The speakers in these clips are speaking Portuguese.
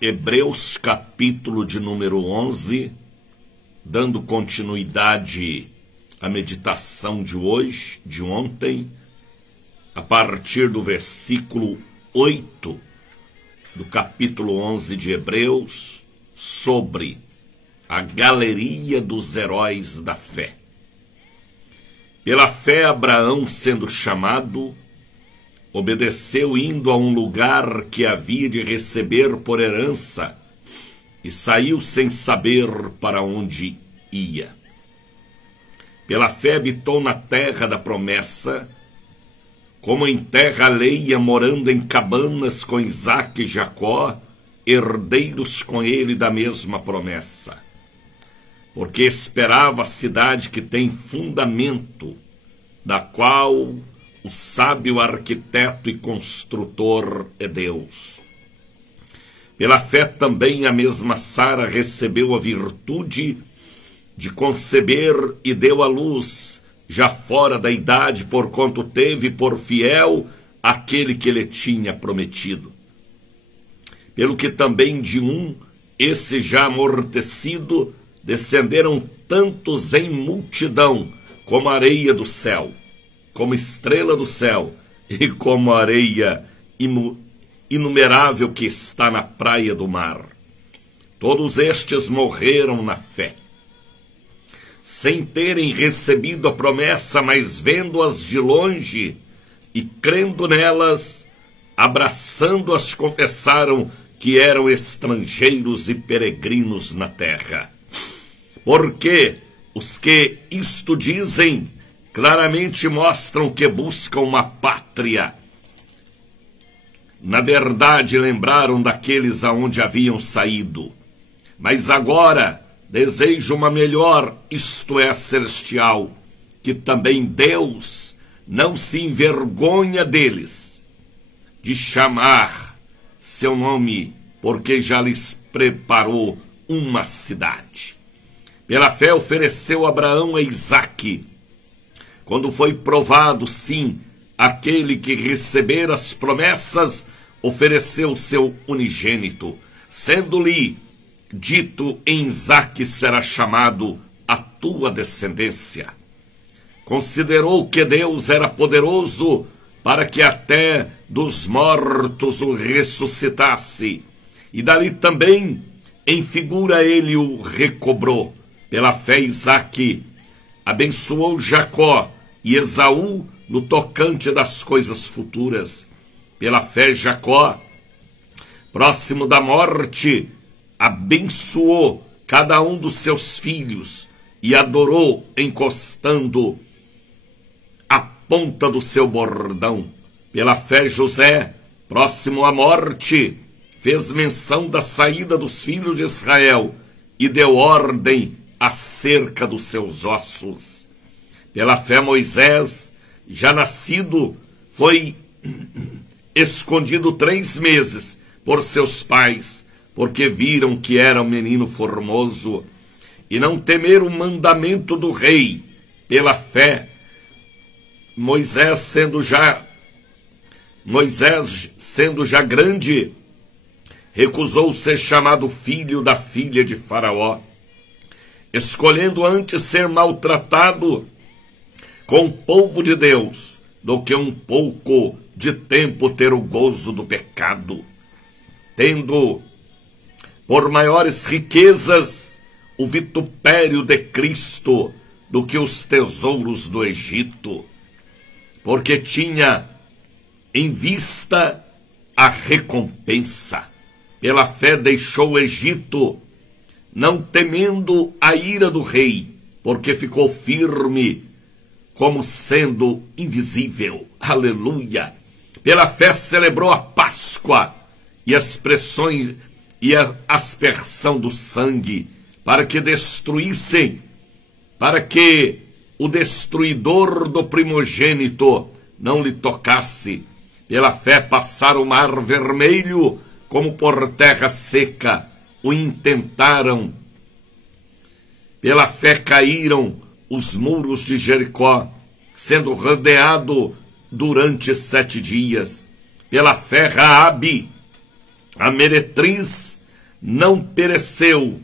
Hebreus capítulo de número 11, dando continuidade à meditação de hoje, de ontem, a partir do versículo 8 do capítulo 11 de Hebreus, sobre a galeria dos heróis da fé. Pela fé, Abraão, sendo chamado, obedeceu indo a um lugar que havia de receber por herança e saiu sem saber para onde ia. Pela fé habitou na terra da promessa, como em terra alheia, morando em cabanas com Isaque e Jacó, herdeiros com ele da mesma promessa. Porque esperava a cidade que tem fundamento, da qual o sábio arquiteto e construtor é Deus. Pela fé também a mesma Sara recebeu a virtude de conceber e deu à luz, já fora da idade, porquanto teve por fiel aquele que lhe tinha prometido. Pelo que também de esse já amortecido, descenderam tantos em multidão, como areia do céu, como estrela do céu, e como areia inumerável que está na praia do mar. Todos estes morreram na fé, sem terem recebido a promessa, mas vendo-as de longe e crendo nelas, abraçando-as, confessaram que eram estrangeiros e peregrinos na terra. Porque os que isto dizem claramente mostram que buscam uma pátria. Na verdade, lembraram daqueles aonde haviam saído, mas agora desejam uma melhor, isto é, celestial, que também Deus não se envergonha deles, de chamar seu nome, porque já lhes preparou uma cidade. Pela fé ofereceu Abraão a Isaque, quando foi provado, sim, aquele que recebera as promessas, ofereceu seu unigênito, sendo-lhe dito: em Isaque será chamado a tua descendência. Considerou que Deus era poderoso para que até dos mortos o ressuscitasse, e dali também em figura ele o recobrou. Pela fé Isaque abençoou Jacó e Esaú no tocante das coisas futuras. Pela fé Jacó, próximo da morte, abençoou cada um dos seus filhos e adorou encostando a ponta do seu bordão. Pela fé José, próximo à morte, fez menção da saída dos filhos de Israel e deu ordem acerca dos seus ossos. Pela fé Moisés, já nascido, foi escondido 3 meses por seus pais, porque viram que era um menino formoso, e não temeram o mandamento do rei. Pela fé, Moisés, sendo já grande, recusou ser chamado filho da filha de Faraó, escolhendo antes ser maltratado com o povo de Deus, do que um pouco de tempo ter o gozo do pecado, tendo por maiores riquezas o vitupério de Cristo do que os tesouros do Egito, porque tinha em vista a recompensa. Pela fé deixou o Egito, não temendo a ira do rei, porque ficou firme, como sendo invisível. Aleluia! Pela fé celebrou a Páscoa e a aspersão do sangue, para que o destruidor do primogênito não lhe tocasse. Pela fé passaram o mar vermelho como por terra seca, o intentaram. Pela fé caíram os muros de Jericó, sendo rodeado durante 7 dias. pela fé Raabe, a meretriz, não pereceu,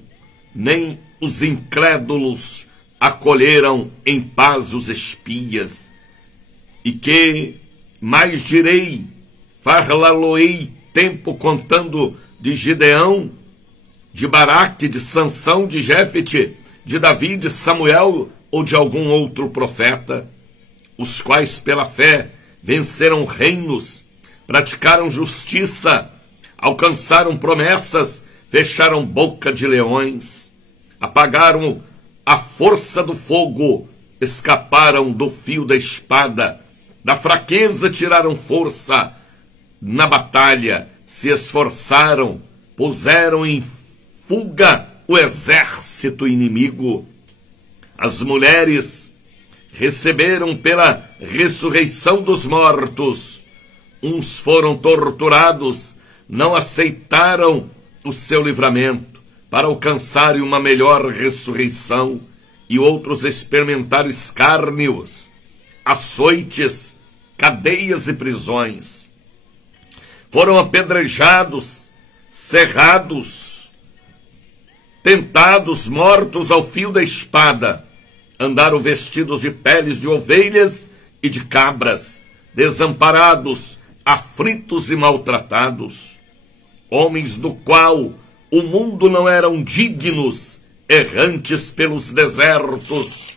nem os incrédulos acolheram em paz os espias. E que mais direi, far-la-lo-ei tempo contando de Gideão, de Baraque, de Sansão, de Jéfete, de Davi, de Samuel ou de algum outro profeta, os quais pela fé venceram reinos, praticaram justiça, alcançaram promessas, fecharam boca de leões, apagaram a força do fogo, escaparam do fio da espada, da fraqueza tiraram força, na batalha se esforçaram, puseram em fuga o exército inimigo. As mulheres receberam pela ressurreição dos mortos. Uns foram torturados, não aceitaram o seu livramento para alcançarem uma melhor ressurreição, e outros experimentaram escárnios, açoites, cadeias e prisões. Foram apedrejados, cerrados, tentados, mortos ao fio da espada. Andaram vestidos de peles de ovelhas e de cabras, desamparados, aflitos e maltratados. Homens do qual o mundo não eram dignos, errantes pelos desertos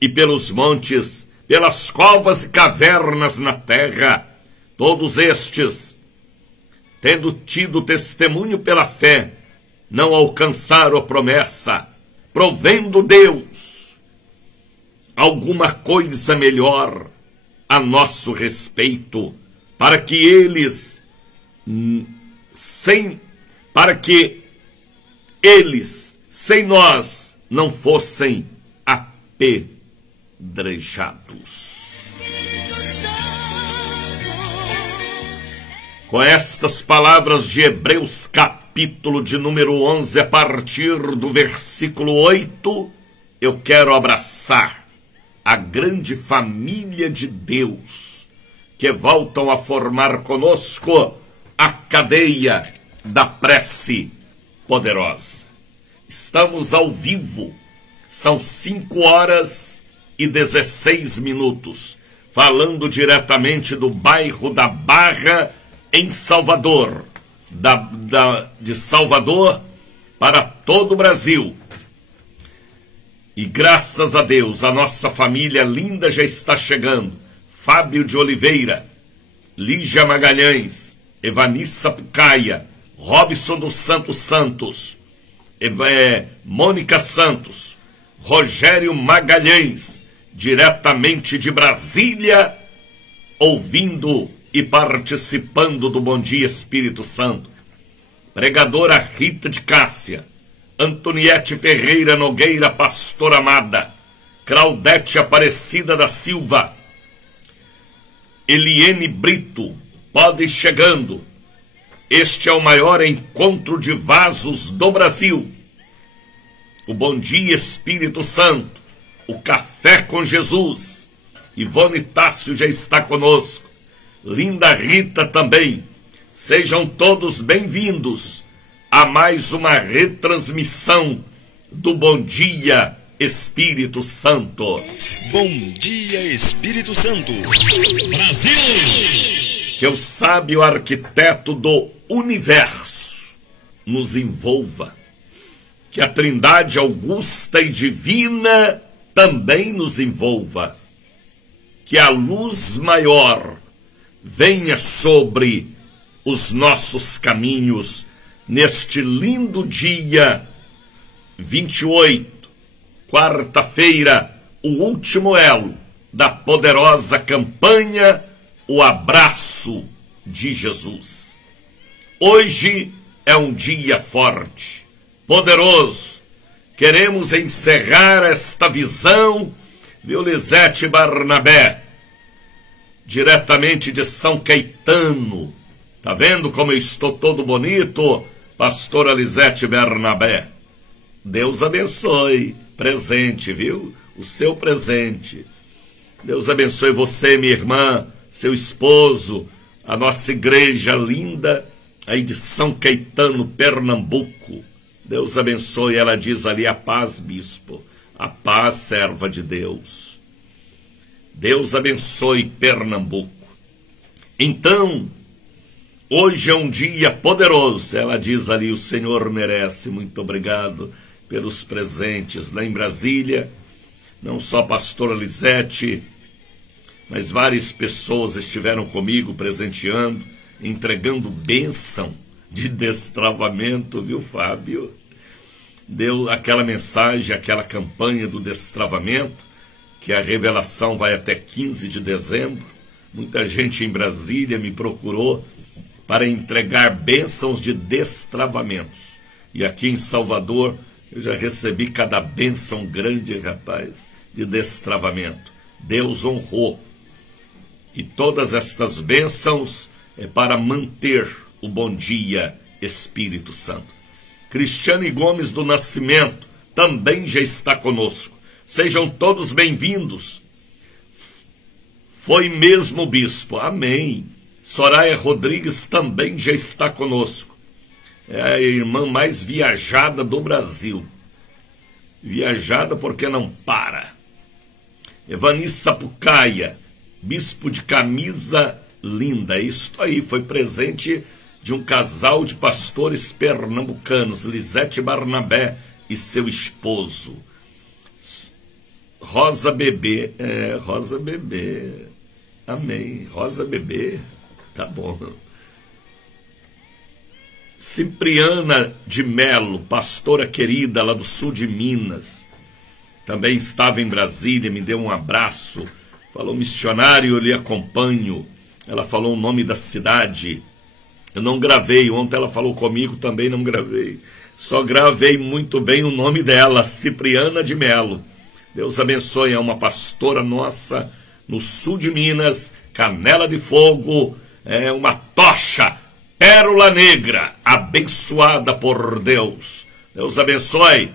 e pelos montes, pelas covas e cavernas na terra. Todos estes, tendo tido testemunho pela fé, não alcançaram a promessa, provendo Deus alguma coisa melhor a nosso respeito, para que eles, sem nós, não fossem apedrejados. Com estas palavras de Hebreus, capítulo de número 11, a partir do versículo 8, eu quero abraçar a grande família de Deus, que voltam a formar conosco a cadeia da prece poderosa. Estamos ao vivo, são 5h16, falando diretamente do bairro da Barra, em Salvador, de Salvador para todo o Brasil. E graças a Deus, a nossa família linda já está chegando. Fábio de Oliveira, Lígia Magalhães, Evanissa Pucaia, Robson dos Santos, Mônica Santos, Rogério Magalhães, diretamente de Brasília, ouvindo e participando do Bom Dia Espírito Santo. Pregadora Rita de Cássia, Antoniete Ferreira Nogueira, pastora amada, Claudete Aparecida da Silva, Eliene Brito, pode ir chegando. Este é o maior encontro de vasos do Brasil. O Bom Dia Espírito Santo, o Café com Jesus. Ivone Tássio já está conosco. Linda Rita também. Sejam todos bem-vindos a mais uma retransmissão do Bom Dia Espírito Santo. Bom Dia Espírito Santo. Brasil! Que o sábio arquiteto do universo nos envolva. Que a Trindade augusta e divina também nos envolva. Que a luz maior venha sobre os nossos caminhos neste lindo dia 28, quarta-feira, o último elo da poderosa campanha O Abraço de Jesus. Hoje é um dia forte, poderoso. Queremos encerrar esta visão, viu, Lisete Barnabé, diretamente de São Caetano. Tá vendo como eu estou todo bonito, pastora Lisete Barnabé? Deus abençoe. Presente, viu? O seu presente. Deus abençoe você, minha irmã, seu esposo, a nossa igreja linda, aí de São Caetano, Pernambuco. Deus abençoe. Ela diz ali: a paz, bispo, a paz, serva de Deus. Deus abençoe Pernambuco. Então, hoje é um dia poderoso. Ela diz ali: o Senhor merece. Muito obrigado pelos presentes lá em Brasília. Não só a pastora Lisete, mas várias pessoas estiveram comigo presenteando, entregando bênção de destravamento, viu, Fábio? Deu aquela mensagem, aquela campanha do destravamento, que a revelação vai até 15 de dezembro. Muita gente em Brasília me procurou para entregar bênçãos de destravamentos. E aqui em Salvador eu já recebi cada bênção grande, rapaz, de destravamento. Deus honrou. E todas estas bênçãos é para manter o bom dia, Espírito Santo. Cristiane Gomes do Nascimento também já está conosco. Sejam todos bem-vindos. Foi mesmo, bispo. Amém. Soraya Rodrigues também já está conosco. É a irmã mais viajada do Brasil. Viajada porque não para. Evanice Sapucaia, bispo de camisa linda. Isso aí, foi presente de um casal de pastores pernambucanos, Lisete Barnabé e seu esposo. Rosa Bebê, Rosa Bebê, amém, Rosa Bebê, tá bom. Cipriana de Melo, pastora querida lá do sul de Minas, também estava em Brasília, me deu um abraço, falou: missionário, eu lhe acompanho. Ela falou o nome da cidade, eu não gravei, ontem ela falou comigo, também não gravei, só gravei muito bem o nome dela, Cipriana de Melo. Deus abençoe, é uma pastora nossa no sul de Minas, Canela de Fogo, é uma tocha, pérola negra, abençoada por Deus. Deus abençoe.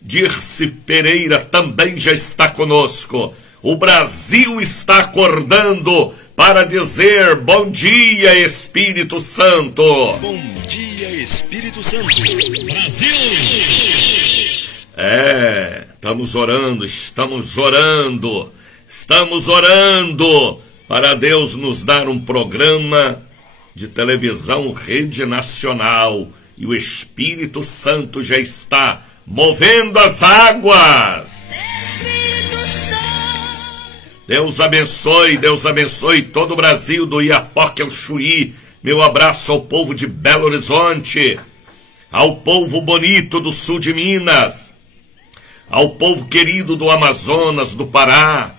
Dirce Pereira também já está conosco. O Brasil está acordando para dizer: bom dia, Espírito Santo. Bom dia, Espírito Santo. Brasil! Estamos orando para Deus nos dar um programa de televisão, rede nacional, e o Espírito Santo já está movendo as águas. Deus abençoe todo o Brasil, do Iapoque ao Chuí. Meu abraço ao povo de Belo Horizonte, ao povo bonito do sul de Minas, ao povo querido do Amazonas, do Pará,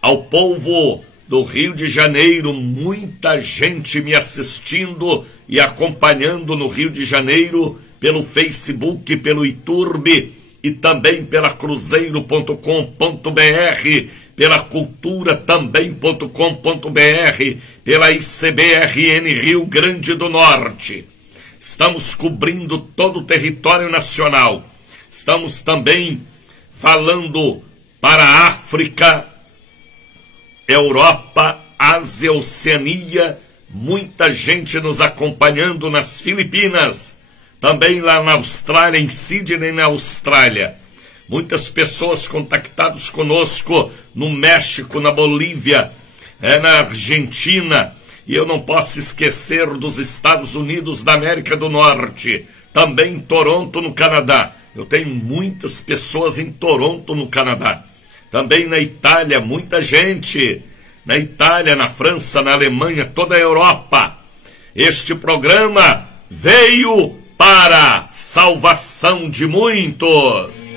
ao povo do Rio de Janeiro. Muita gente me assistindo e acompanhando no Rio de Janeiro, pelo Facebook, pelo YouTube e também pela cruzeiro.com.br, pela cultura também.com.br, pela ICBRN Rio Grande do Norte. Estamos cobrindo todo o território nacional. Estamos também falando para a África, Europa, Ásia, Oceania. Muita gente nos acompanhando nas Filipinas, também lá na Austrália, em Sydney, na Austrália. Muitas pessoas contactadas conosco no México, na Bolívia, na Argentina, e eu não posso esquecer dos Estados Unidos da América do Norte, também em Toronto, no Canadá. Eu tenho muitas pessoas em Toronto, no Canadá. Também na Itália, muita gente. Na Itália, na França, na Alemanha, toda a Europa. Este programa veio para salvação de muitos.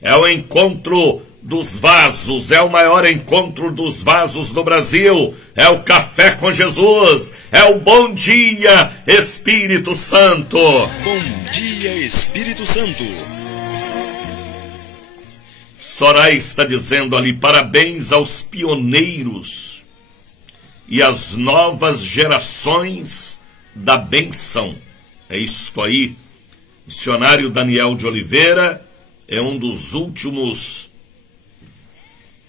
É o encontro dos vasos, é o maior encontro dos vasos do Brasil. É o Café com Jesus, é o Bom Dia, Espírito Santo. Bom dia, Espírito Santo. Soraya está dizendo ali: parabéns aos pioneiros e às novas gerações da bênção. É isso aí. Missionário Daniel de Oliveira é um dos últimos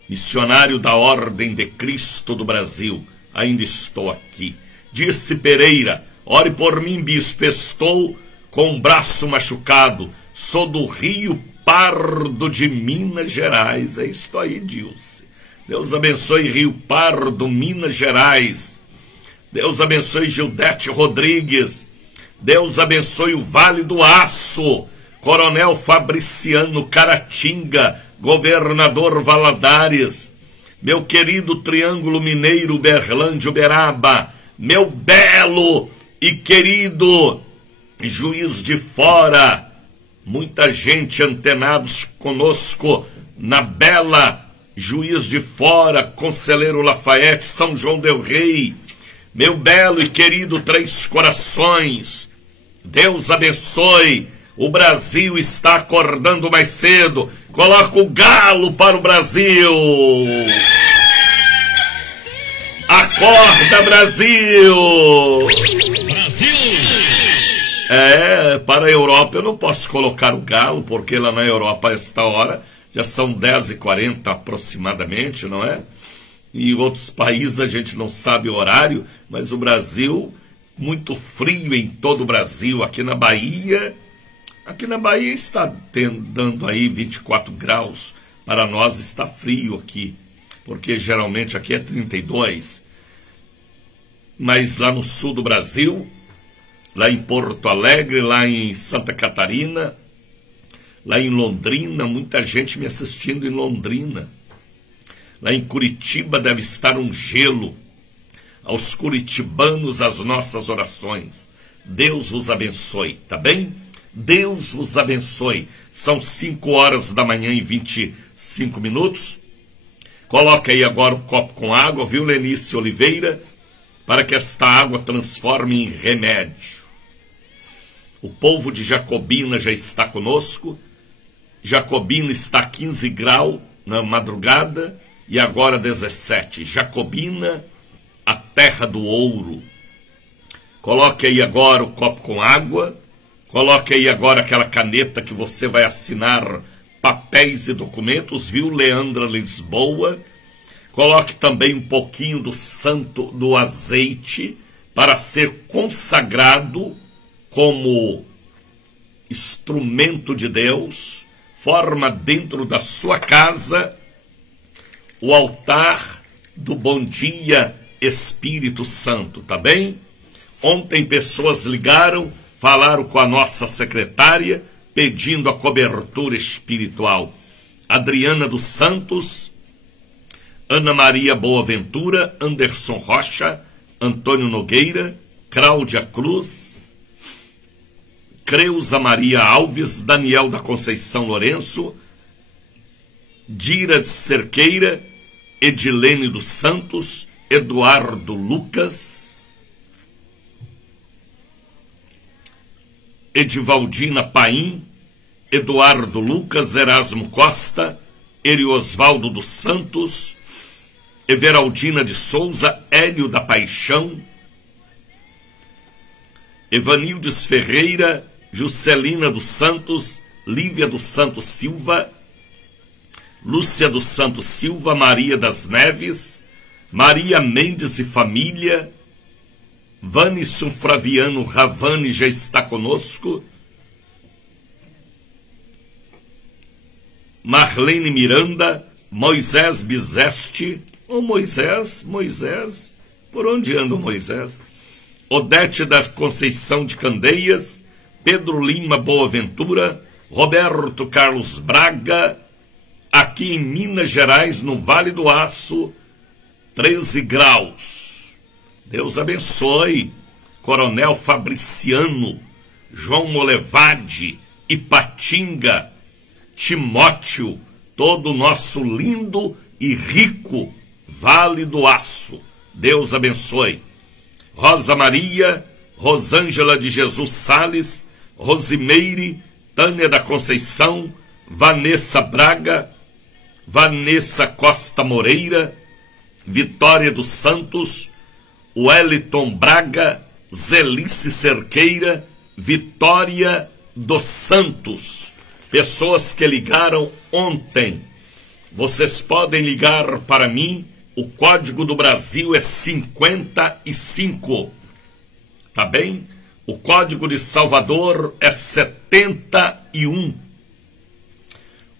missionário da Ordem de Cristo do Brasil, ainda estou aqui. Disse Pereira, ore por mim, bispo, estou com o braço machucado, sou do Rio Pardo de Minas Gerais. É isso aí, Dilce. Deus abençoe Rio Pardo, Minas Gerais. Deus abençoe Gildete Rodrigues. Deus abençoe o Vale do Aço, Coronel Fabriciano, Caratinga, Governador Valadares, meu querido Triângulo Mineiro, Uberlândia, Uberaba, meu belo e querido Juiz de Fora, muita gente antenados conosco na bela Juiz de Fora, Conselheiro Lafayette, São João del Rei, meu belo e querido Três Corações. Deus abençoe. O Brasil está acordando mais cedo. Coloca o galo para o Brasil. Acorda, Brasil. Brasil! Para a Europa eu não posso colocar o galo, porque lá na Europa, a esta hora, já são 10h40 aproximadamente, não é? E em outros países a gente não sabe o horário, mas o Brasil, muito frio em todo o Brasil. Aqui na Bahia está dando aí 24 graus. Para nós está frio aqui, porque geralmente aqui é 32. Mas lá no sul do Brasil, lá em Porto Alegre, lá em Santa Catarina, lá em Londrina, muita gente me assistindo em Londrina. Lá em Curitiba deve estar um gelo. Aos curitibanos, as nossas orações. Deus vos abençoe, tá bem? Deus vos abençoe. São 5h da manhã e 25 minutos. Coloca aí agora o copo com água, viu, Lenice Oliveira? Para que esta água transforme em remédio. O povo de Jacobina já está conosco. Jacobina está a 15 graus na madrugada e agora 17. Jacobina, a terra do ouro. Coloque aí agora o copo com água. Coloque aí agora aquela caneta que você vai assinar papéis e documentos, viu, Leandra Lisboa? Coloque também um pouquinho do azeite para ser consagrado como instrumento de Deus. Forma dentro da sua casa o altar do Bom Dia Espírito Santo, tá bem? Ontem pessoas ligaram, falaram com a nossa secretária, pedindo a cobertura espiritual. Adriana dos Santos, Ana Maria Boaventura, Anderson Rocha, Antônio Nogueira, Cláudia Cruz, Creuza Maria Alves, Daniel da Conceição Lourenço, Dira de Cerqueira, Edilene dos Santos, Eduardo Lucas, Edivaldina Paim, Eduardo Lucas, Erasmo Costa, Eriosvaldo dos Santos, Everaldina de Souza, Hélio da Paixão, Evanildes Ferreira, Juscelina dos Santos, Lívia dos Santos Silva, Lúcia dos Santos Silva, Maria das Neves, Maria Mendes e família, Vanisson Flaviano Ravani já está conosco, Marlene Miranda, Moisés Bizeste, Moisés, por onde anda o Moisés? Odete da Conceição de Candeias, Pedro Lima Boaventura, Roberto Carlos Braga, aqui em Minas Gerais, no Vale do Aço, 13 graus. Deus abençoe. Coronel Fabriciano, João Molevade, Ipatinga, Timóteo, todo o nosso lindo e rico Vale do Aço. Deus abençoe. Rosa Maria, Rosângela de Jesus Sales, Rosimeire, Tânia da Conceição, Vanessa Braga, Vanessa Costa Moreira, Vitória dos Santos, Wellington Braga, Zelice Cerqueira, Vitória dos Santos. Pessoas que ligaram ontem. vocês podem ligar para mim. O código do Brasil é 55. Tá bem? O código de Salvador é 71.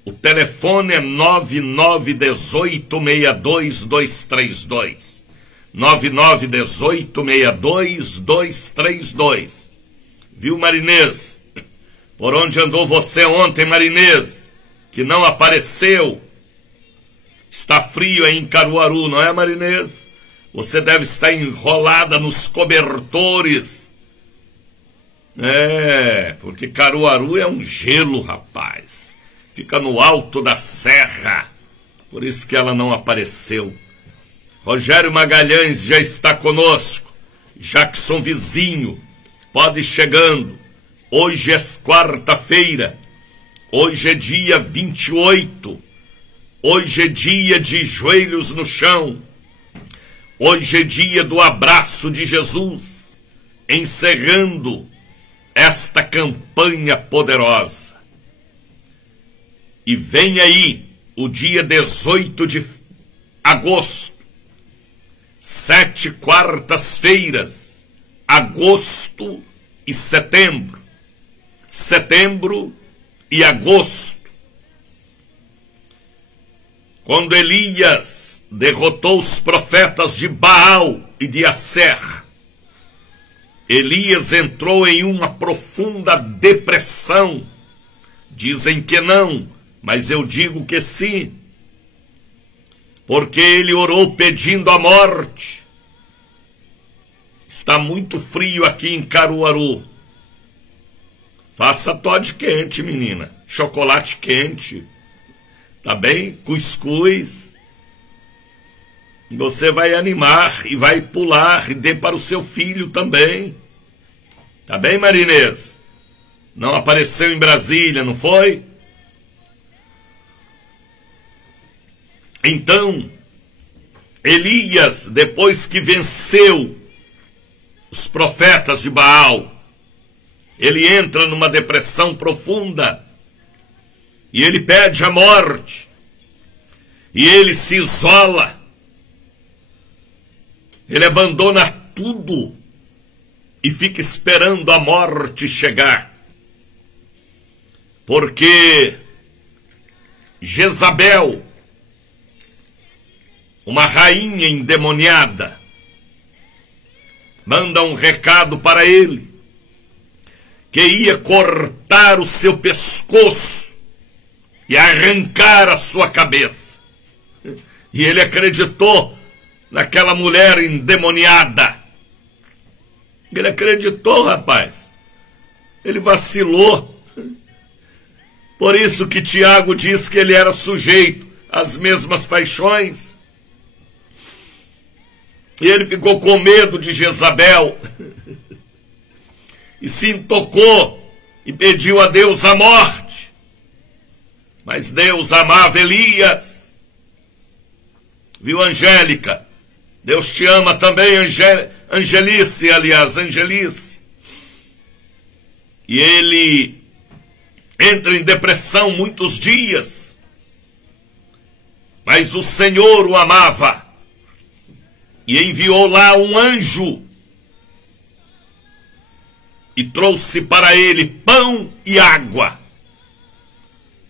O telefone é 9918-62232. 9918-62232. Viu, Marinês? Por onde andou você ontem, Marinês? Que não apareceu. Está frio aí em Caruaru, não é, Marinês? Você deve estar enrolada nos cobertores. É, porque Caruaru é um gelo, rapaz. Fica no alto da serra. Por isso que ela não apareceu. Rogério Magalhães já está conosco. Jackson Vizinho, pode ir chegando. Hoje é quarta-feira. Hoje é dia 28. Hoje é dia de joelhos no chão. Hoje é dia do abraço de Jesus, encerrando esta campanha poderosa. E vem aí o dia 18 de agosto, 7 quartas-feiras, agosto e setembro. Setembro e agosto. Quando Elias derrotou os profetas de Baal e de Asser, Elias entrou em uma profunda depressão. Dizem que não, mas eu digo que sim. Porque ele orou pedindo a morte. Está muito frio aqui em Caruaru. Faça Toddy quente, menina. Chocolate quente. Tá bem? Cuscuz. Você vai animar e vai pular e dê para o seu filho também. Tá bem, Marinês? Não apareceu em Brasília, não foi? Então, Elias, depois que venceu os profetas de Baal, ele entra numa depressão profunda. E ele pede a morte. E ele se isola. Ele abandona tudo. E fica esperando a morte chegar. Porque Jezabel, uma rainha endemoniada, manda um recado para ele, que ia cortar o seu pescoço e arrancar a sua cabeça. E ele acreditou naquela mulher endemoniada. Ele acreditou, rapaz. Ele vacilou. Por isso que Tiago diz que ele era sujeito às mesmas paixões. E ele ficou com medo de Jezabel. E se intocou e pediu a Deus a morte. Mas Deus amava Elias. Viu, Angélica? Deus te ama também, Angelice, aliás, Angelice. E ele entra em depressão muitos dias. Mas o Senhor o amava. E enviou lá um anjo. E trouxe para ele pão e água.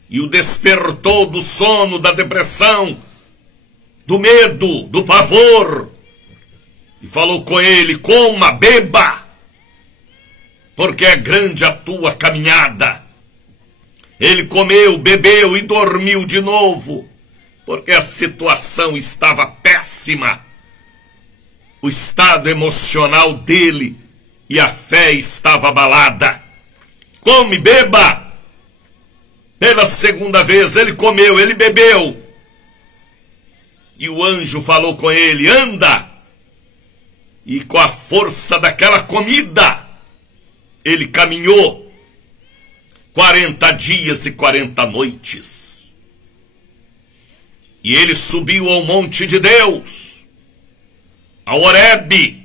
E o despertou do sono, da depressão, do medo, do pavor. E falou com ele: coma, beba, porque é grande a tua caminhada. Ele comeu, bebeu e dormiu de novo, porque a situação estava péssima. O estado emocional dele e a fé estava abalada. Come, beba. Pela segunda vez ele comeu, ele bebeu. E o anjo falou com ele: anda. E com a força daquela comida, ele caminhou 40 dias e 40 noites. E ele subiu ao monte de Deus, ao Horebe.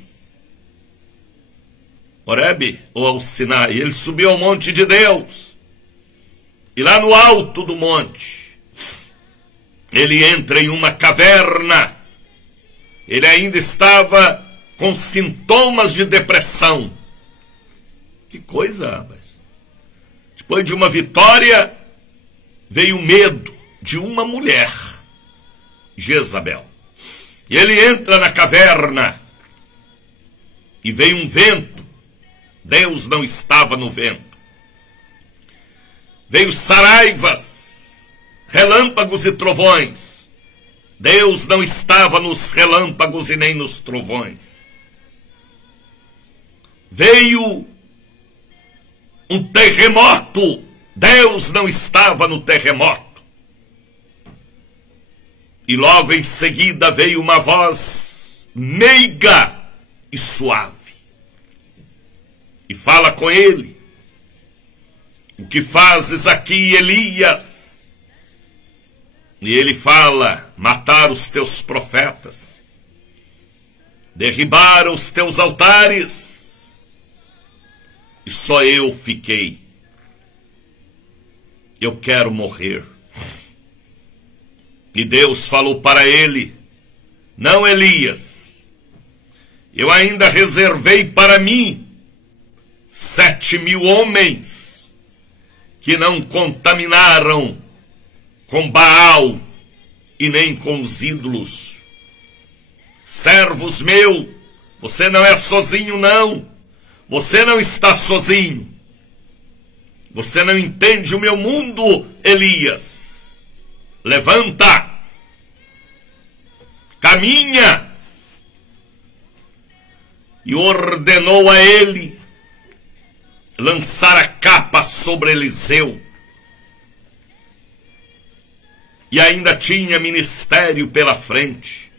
Horebe ou ao Sinai? Ele subiu ao monte de Deus. E lá no alto do monte, ele entra em uma caverna. Ele ainda estava com sintomas de depressão. Que coisa, rapaz. Depois de uma vitória, veio o medo de uma mulher, Jezabel. E ele entra na caverna e veio um vento. Deus não estava no vento. Veio saraivas, relâmpagos e trovões. Deus não estava nos relâmpagos e nem nos trovões. Veio um terremoto. Deus não estava no terremoto. E logo em seguida veio uma voz meiga e suave. E fala com ele: o que fazes aqui, Elias? E ele fala: matar os teus profetas, derribaram os teus altares, e só eu fiquei. Eu quero morrer. E Deus falou para ele: não, Elias, eu ainda reservei para mim 7.000 homens que não contaminaram com Baal e nem com os ídolos. Servos meus, você não é sozinho, não. Você não está sozinho. Você não entende o meu mundo, Elias. Levanta, caminha. E ordenou a ele lançar a capa sobre Eliseu. E ainda tinha ministério pela frente.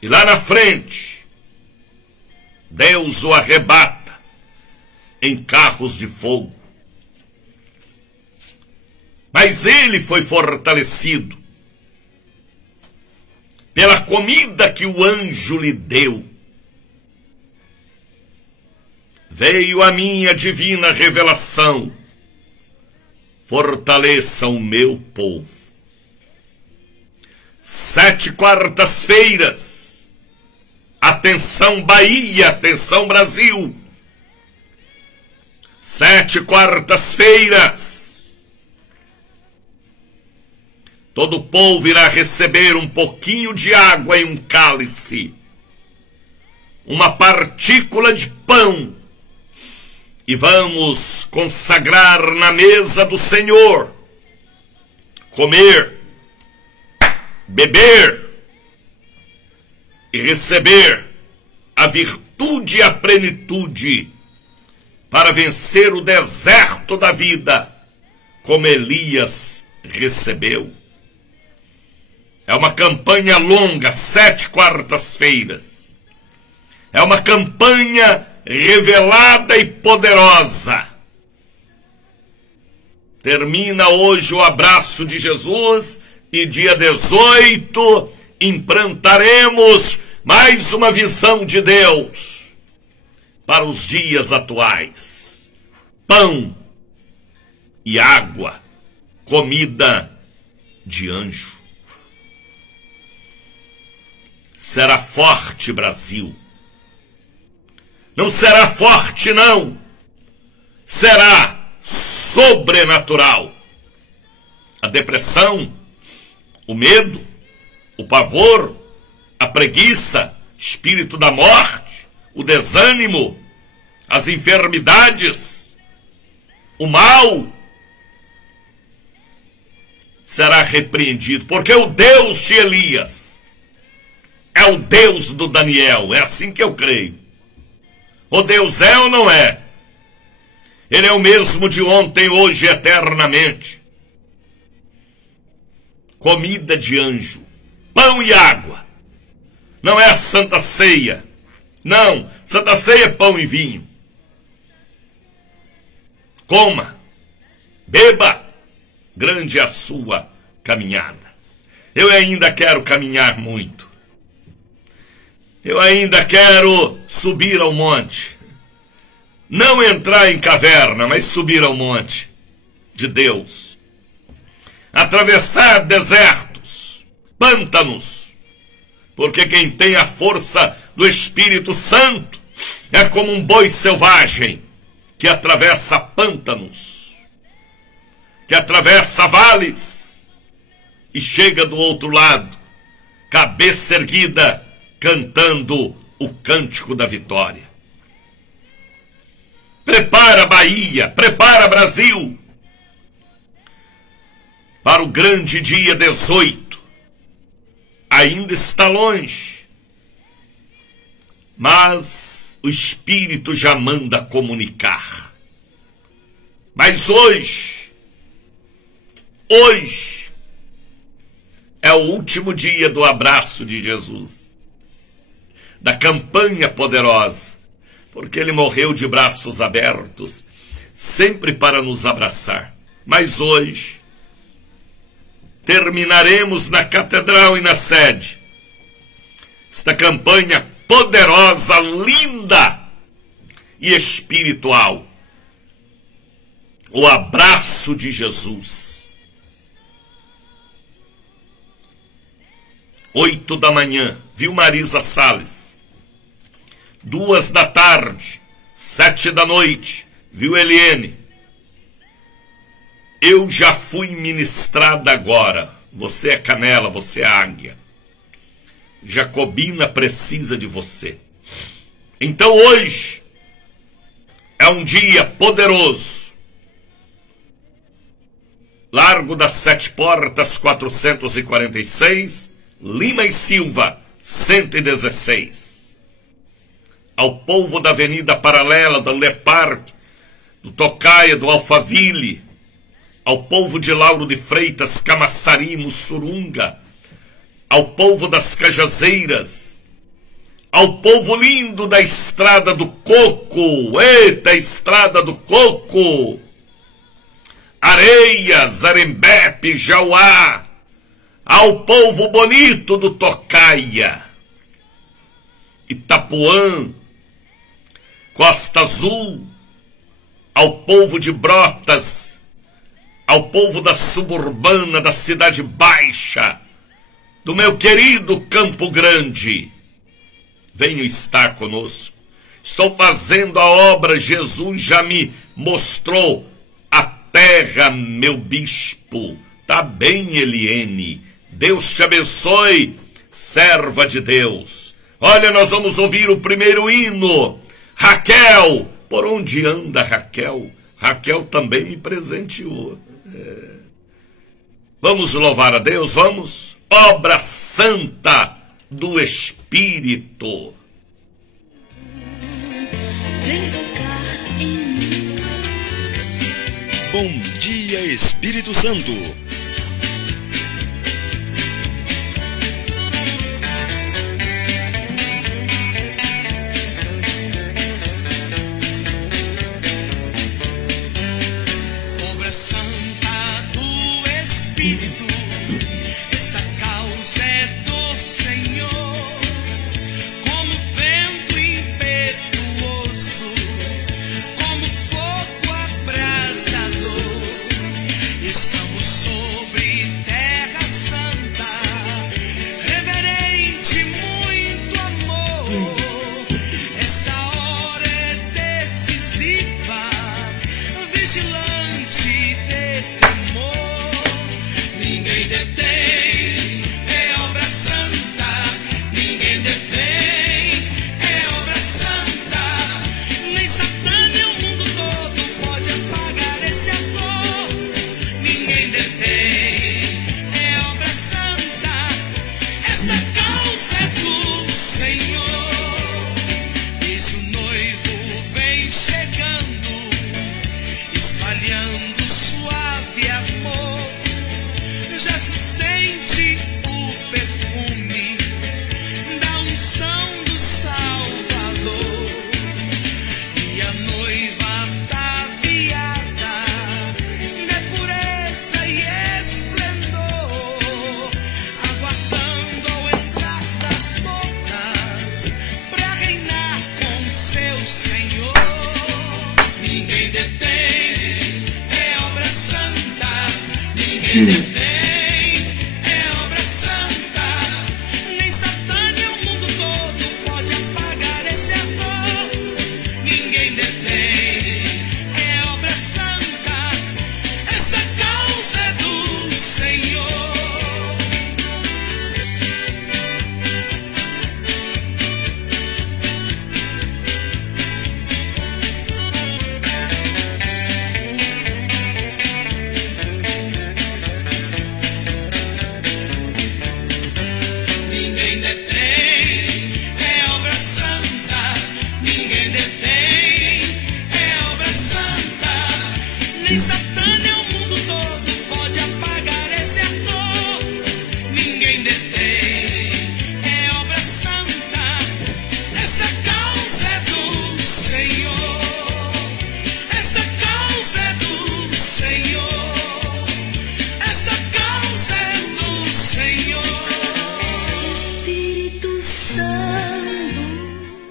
E lá na frente, Deus o arrebata em carros de fogo. Mas ele foi fortalecido pela comida que o anjo lhe deu. Veio a minha divina revelação: fortaleça o meu povo. 7 quartas-feiras. Atenção Bahia, atenção Brasil. 7 quartas-feiras. Todo o povo irá receber um pouquinho de água em um cálice, uma partícula de pão, e vamos consagrar na mesa do Senhor, comer, beber e receber a virtude e a plenitude para vencer o deserto da vida, como Elias recebeu. É uma campanha longa, 7 quartas-feiras. É uma campanha revelada e poderosa. Termina hoje o abraço de Jesus e dia 18 implantaremos mais uma visão de Deus para os dias atuais. Pão e água, comida de anjo. Será forte, Brasil. Não será forte, não. Será sobrenatural. A depressão, o medo, o pavor, a preguiça, espírito da morte, o desânimo, as enfermidades, o mal, será repreendido, porque o Deus de Elias é o Deus do Daniel. É assim que eu creio. O Deus é ou não é? Ele é o mesmo de ontem, hoje e eternamente. Comida de anjo, pão e água. Não é a Santa Ceia. Não, Santa Ceia é pão e vinho. Coma, beba, grande é a sua caminhada. Eu ainda quero caminhar muito. Eu ainda quero subir ao monte. Não entrar em caverna, mas subir ao monte de Deus. atravessar desertos, pântanos, porque quem tem a força do Espírito Santo é como um boi selvagem que atravessa pântanos, que atravessa vales e chega do outro lado, cabeça erguida, cantando o cântico da vitória. Prepara Bahia, prepara Brasil para o grande dia 18. Ainda está longe, mas o Espírito já manda comunicar. Mas hoje é o último dia do abraço de Jesus, da campanha poderosa, porque ele morreu de braços abertos, sempre para nos abraçar. Mas hoje terminaremos na catedral e na sede esta campanha poderosa, linda e espiritual. O abraço de Jesus. 8 da manhã, viu Marisa Salles. 2 da tarde, 7 da noite, viu Eliane. Eu já fui ministrada agora. Você é canela, você é águia. Jacobina precisa de você. Então hoje é um dia poderoso. Largo das 7 Portas, 446, Lima e Silva, 116. Ao povo da Avenida Paralela, do Le Parque, do Tocaia, do Alphaville, ao povo de Lauro de Freitas, Camaçari, Mussurunga, ao povo das Cajazeiras, ao povo lindo da Estrada do Coco, eita, Estrada do Coco, Areias, Arembepe, Jauá, ao povo bonito do Tocaia, Itapuã, Costa Azul, ao povo de Brotas, ao povo da Suburbana, da Cidade Baixa, do meu querido Campo Grande, venham estar conosco. Estou fazendo a obra, Jesus já me mostrou a terra, meu bispo. Tá bem, Eliene. Deus te abençoe, serva de Deus. Olha, nós vamos ouvir o primeiro hino. Raquel, por onde anda Raquel? Raquel também me presenteou. Vamos louvar a Deus, vamos? Obra santa do Espírito. Bom dia, Espírito Santo. Obra santa do Espírito, esta causa é do Senhor, como vento impetuoso, como fogo abrasador. Estamos sobre terra santa, reverente, muito amor. Esta hora é decisiva, vigilante de temor. Ninguém detém, é obra santa. Ninguém detém, é obra santa. Nem Satã nem o mundo todo pode apagar esse amor. Ninguém detém, é obra santa. Esta causa é do Senhor. Eis o noivo vem chegando, espalhando suave amor. Já se sente o perfume da unção do Salvador. E a noiva ataviada de pureza e esplendor, aguardando ao entrar das bodas pra reinar com seu Senhor. Ninguém detém, é obra santa. Ninguém detém,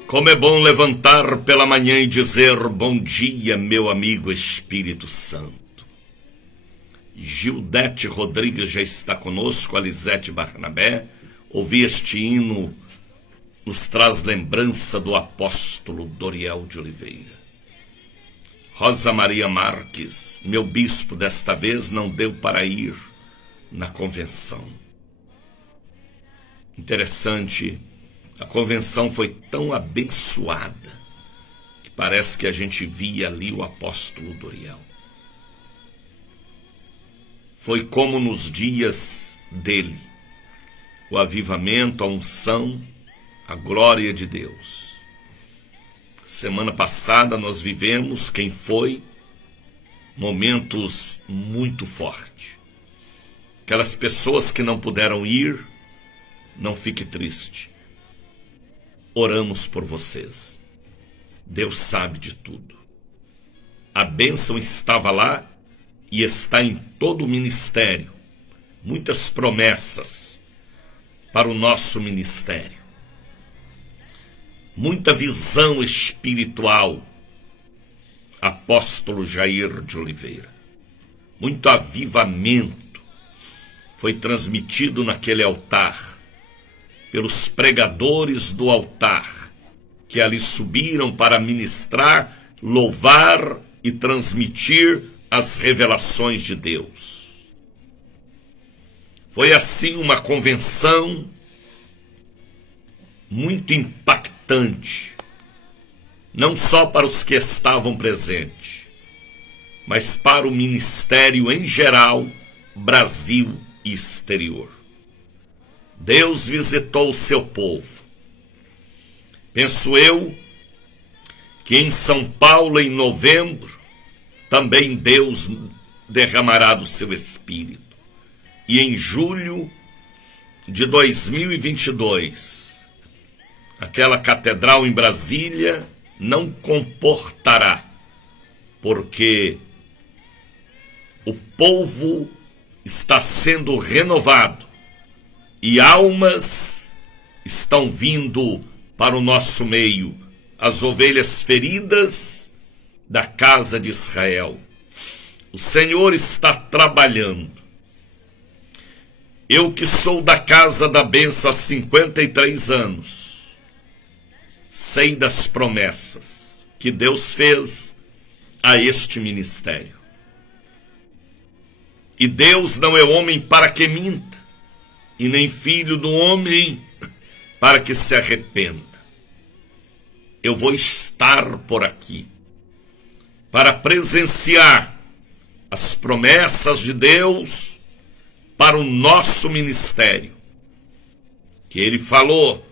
Como é bom levantar pela manhã e dizer bom dia, meu amigo Espírito Santo. Gildete Rodrigues já está conosco, a Lisete Barnabé. Ouvir este hino nos traz lembrança do apóstolo Doriel de Oliveira. Rosa Maria Marques, meu bispo desta vez não deu para ir na convenção. Interessante, a convenção foi tão abençoada que parece que a gente via ali o apóstolo Doriel. Foi como nos dias dele, o avivamento, a unção, a glória de Deus. Semana passada nós vivemos, quem foi, momentos muito fortes. Aquelas pessoas que não puderam ir, não fique triste. Oramos por vocês. Deus sabe de tudo. A bênção estava lá e está em todo o ministério. Muitas promessas para o nosso ministério. Muita visão espiritual. Apóstolo Jair de Oliveira. Muito avivamento foi transmitido naquele altar pelos pregadores do altar, que ali subiram para ministrar, louvar e transmitir as revelações de Deus. Foi assim uma convenção muito impactante, não só para os que estavam presentes, mas para o ministério em geral, Brasil e exterior. Deus visitou o seu povo. Penso eu que em São Paulo, em novembro, também Deus derramará do seu Espírito. E em julho de 2022, aquela catedral em Brasília não comportará, porque o povo está sendo renovado. E almas estão vindo para o nosso meio, as ovelhas feridas da casa de Israel. O Senhor está trabalhando. Eu que sou da casa da bênção há 53 anos, sei das promessas que Deus fez a este ministério. E Deus não é homem para que minta, e nem filho do homem para que se arrependa. Eu vou estar por aqui para presenciar as promessas de Deus para o nosso ministério, que Ele falou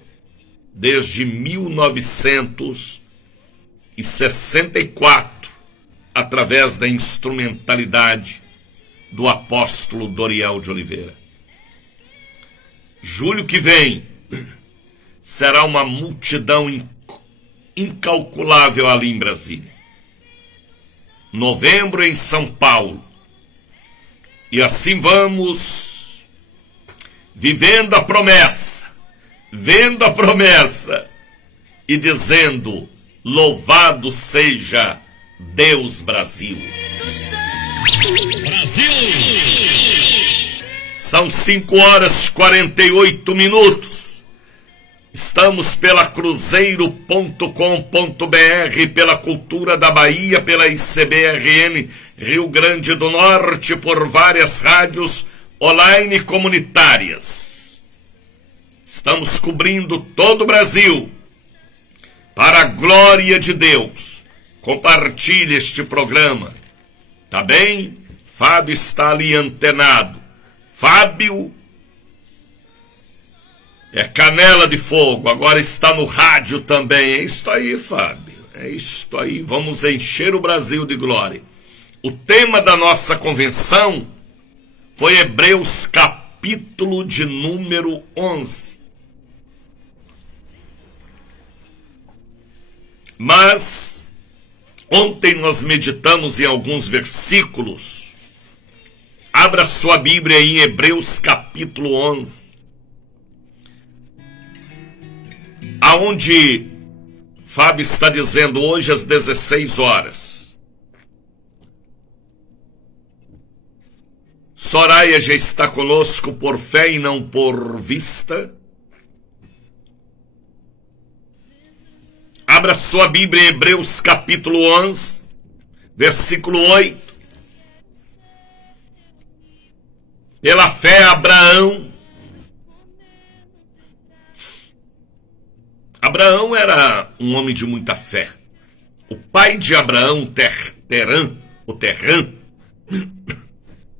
desde 1964, através da instrumentalidade do apóstolo Doriel de Oliveira. Julho que vem será uma multidão incalculável ali em Brasília. Novembro em São Paulo. E assim vamos vivendo a promessa, vendo a promessa e dizendo: louvado seja Deus Brasil. Brasil! São 5h48. Estamos pela cruzeiro.com.br, pela Cultura da Bahia, pela ICBRN Rio Grande do Norte, por várias rádios online comunitárias. Estamos cobrindo todo o Brasil, para a glória de Deus. Compartilhe este programa, tá bem? Fábio está ali antenado. Fábio é canela de fogo, agora está no rádio também. É isto aí, Fábio, é isto aí. Vamos encher o Brasil de glória. O tema da nossa convenção foi Hebreus capítulo de número 11. Mas ontem nós meditamos em alguns versículos. Abra sua Bíblia em Hebreus capítulo 11, aonde Fábio está dizendo hoje às 16 horas. Soraya já está conosco por fé e não por vista. Abra sua Bíblia em Hebreus capítulo 11, versículo 8. Pela fé, Abraão era um homem de muita fé. O pai de Abraão, Terã,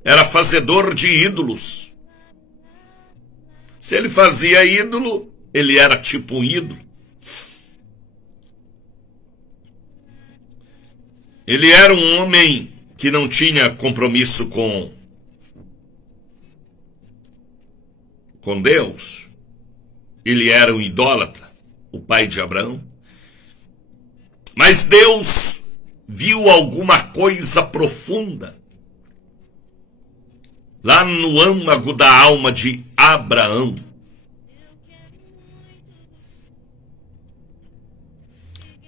era fazedor de ídolos. Se ele fazia ídolo, ele era tipo um ídolo. Ele era um homem que não tinha compromisso com Deus. Ele era um idólatra, o pai de Abraão. Mas Deus viu alguma coisa profunda lá no âmago da alma de Abraão.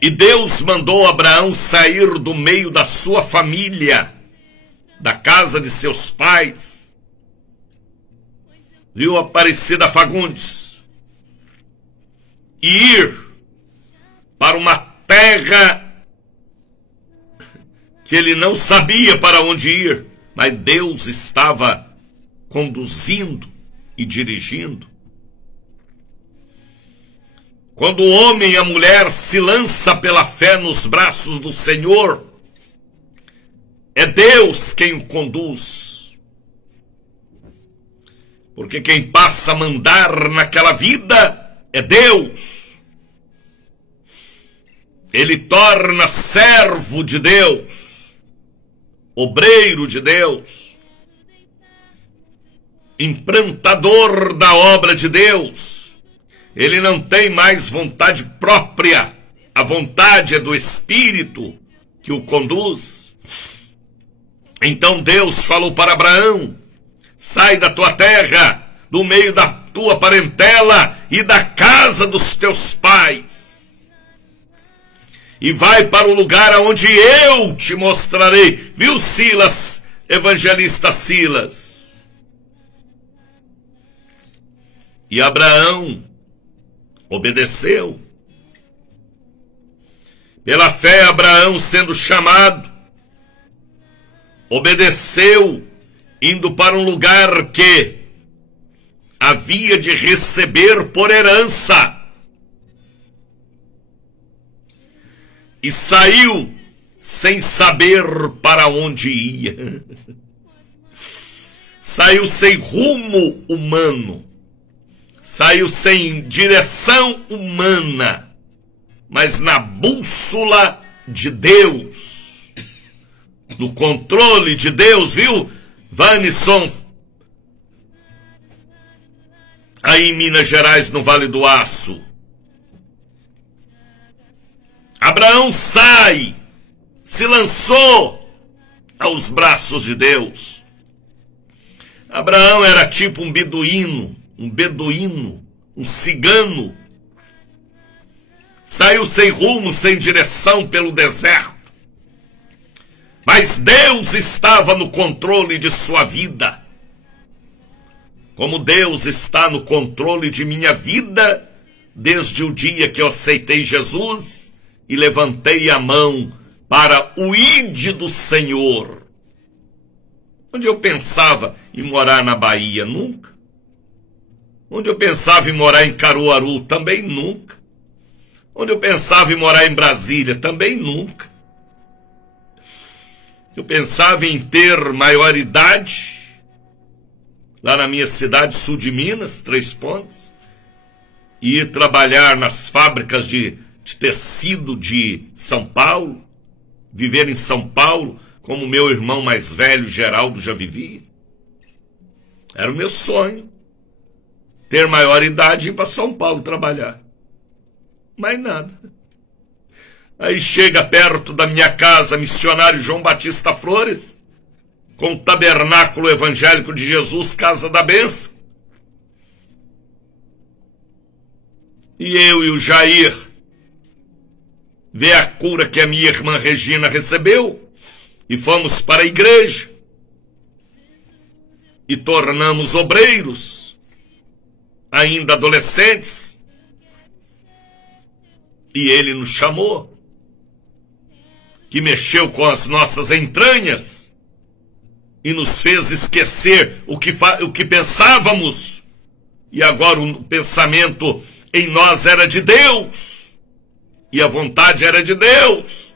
E Deus mandou Abraão sair do meio da sua família, da casa de seus pais. Viu, Aparecida Fagundes? E ir para uma terra que ele não sabia para onde ir, mas Deus estava conduzindo e dirigindo. Quando o homem e a mulher se lança pela fé nos braços do Senhor, é Deus quem o conduz. Porque quem passa a mandar naquela vida é Deus. Ele torna servo de Deus, obreiro de Deus, implantador da obra de Deus. Ele não tem mais vontade própria. A vontade é do Espírito que o conduz. Então Deus falou para Abraão: sai da tua terra, do meio da tua parentela e da casa dos teus pais, e vai para o lugar aonde eu te mostrarei. Viu, Silas, evangelista Silas? E Abraão obedeceu. Pela fé, Abraão, sendo chamado, obedeceu, indo para um lugar que havia de receber por herança. E saiu sem saber para onde ia. Saiu sem rumo humano. Saiu sem direção humana, mas na bússola de Deus, no controle de Deus, viu, Vanisson? Aí em Minas Gerais, no Vale do Aço. Abraão sai, se lançou aos braços de Deus. Abraão era tipo um beduíno, um cigano. Saiu sem rumo, sem direção pelo deserto. Mas Deus estava no controle de sua vida. Como Deus está no controle de minha vida, desde o dia que eu aceitei Jesus e levantei a mão para o ide do Senhor. Onde eu pensava em morar na Bahia? Nunca. Onde eu pensava em morar em Caruaru? Também nunca. Onde eu pensava em morar em Brasília? Também nunca. Eu pensava em ter maioridade lá na minha cidade, sul de Minas, Três Pontos, e ir trabalhar nas fábricas de tecido de São Paulo, viver em São Paulo, como meu irmão mais velho, Geraldo, já vivia. Era o meu sonho, ter maioridade e ir para São Paulo trabalhar. Mais nada. Aí chega perto da minha casa, missionário João Batista Flores, com o tabernáculo evangélico de Jesus, Casa da Bênção. E eu e o Jair ver a cura que a minha irmã Regina recebeu, e fomos para a igreja, e tornamos obreiros, ainda adolescentes, e ele nos chamou, que mexeu com as nossas entranhas, e nos fez esquecer o que pensávamos, e agora o pensamento em nós era de Deus, e a vontade era de Deus,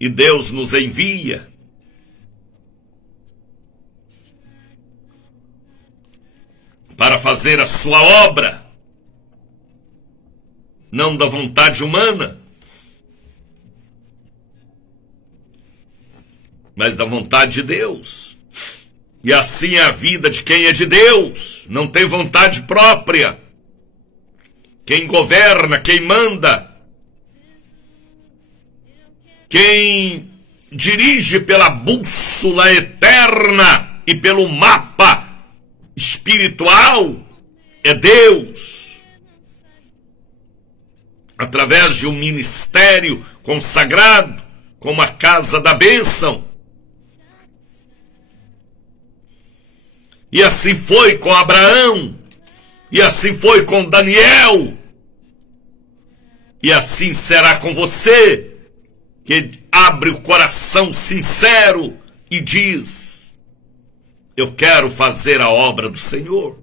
e Deus nos envia para fazer a sua obra, não da vontade humana, mas da vontade de Deus. E assim é a vida de quem é de Deus, não tem vontade própria. Quem governa, quem manda, quem dirige pela bússola eterna e pelo mapa espiritual é Deus, através de um ministério consagrado, como a casa da bênção. E assim foi com Abraão, e assim foi com Daniel, e assim será com você, que abre o coração sincero e diz: eu quero fazer a obra do Senhor,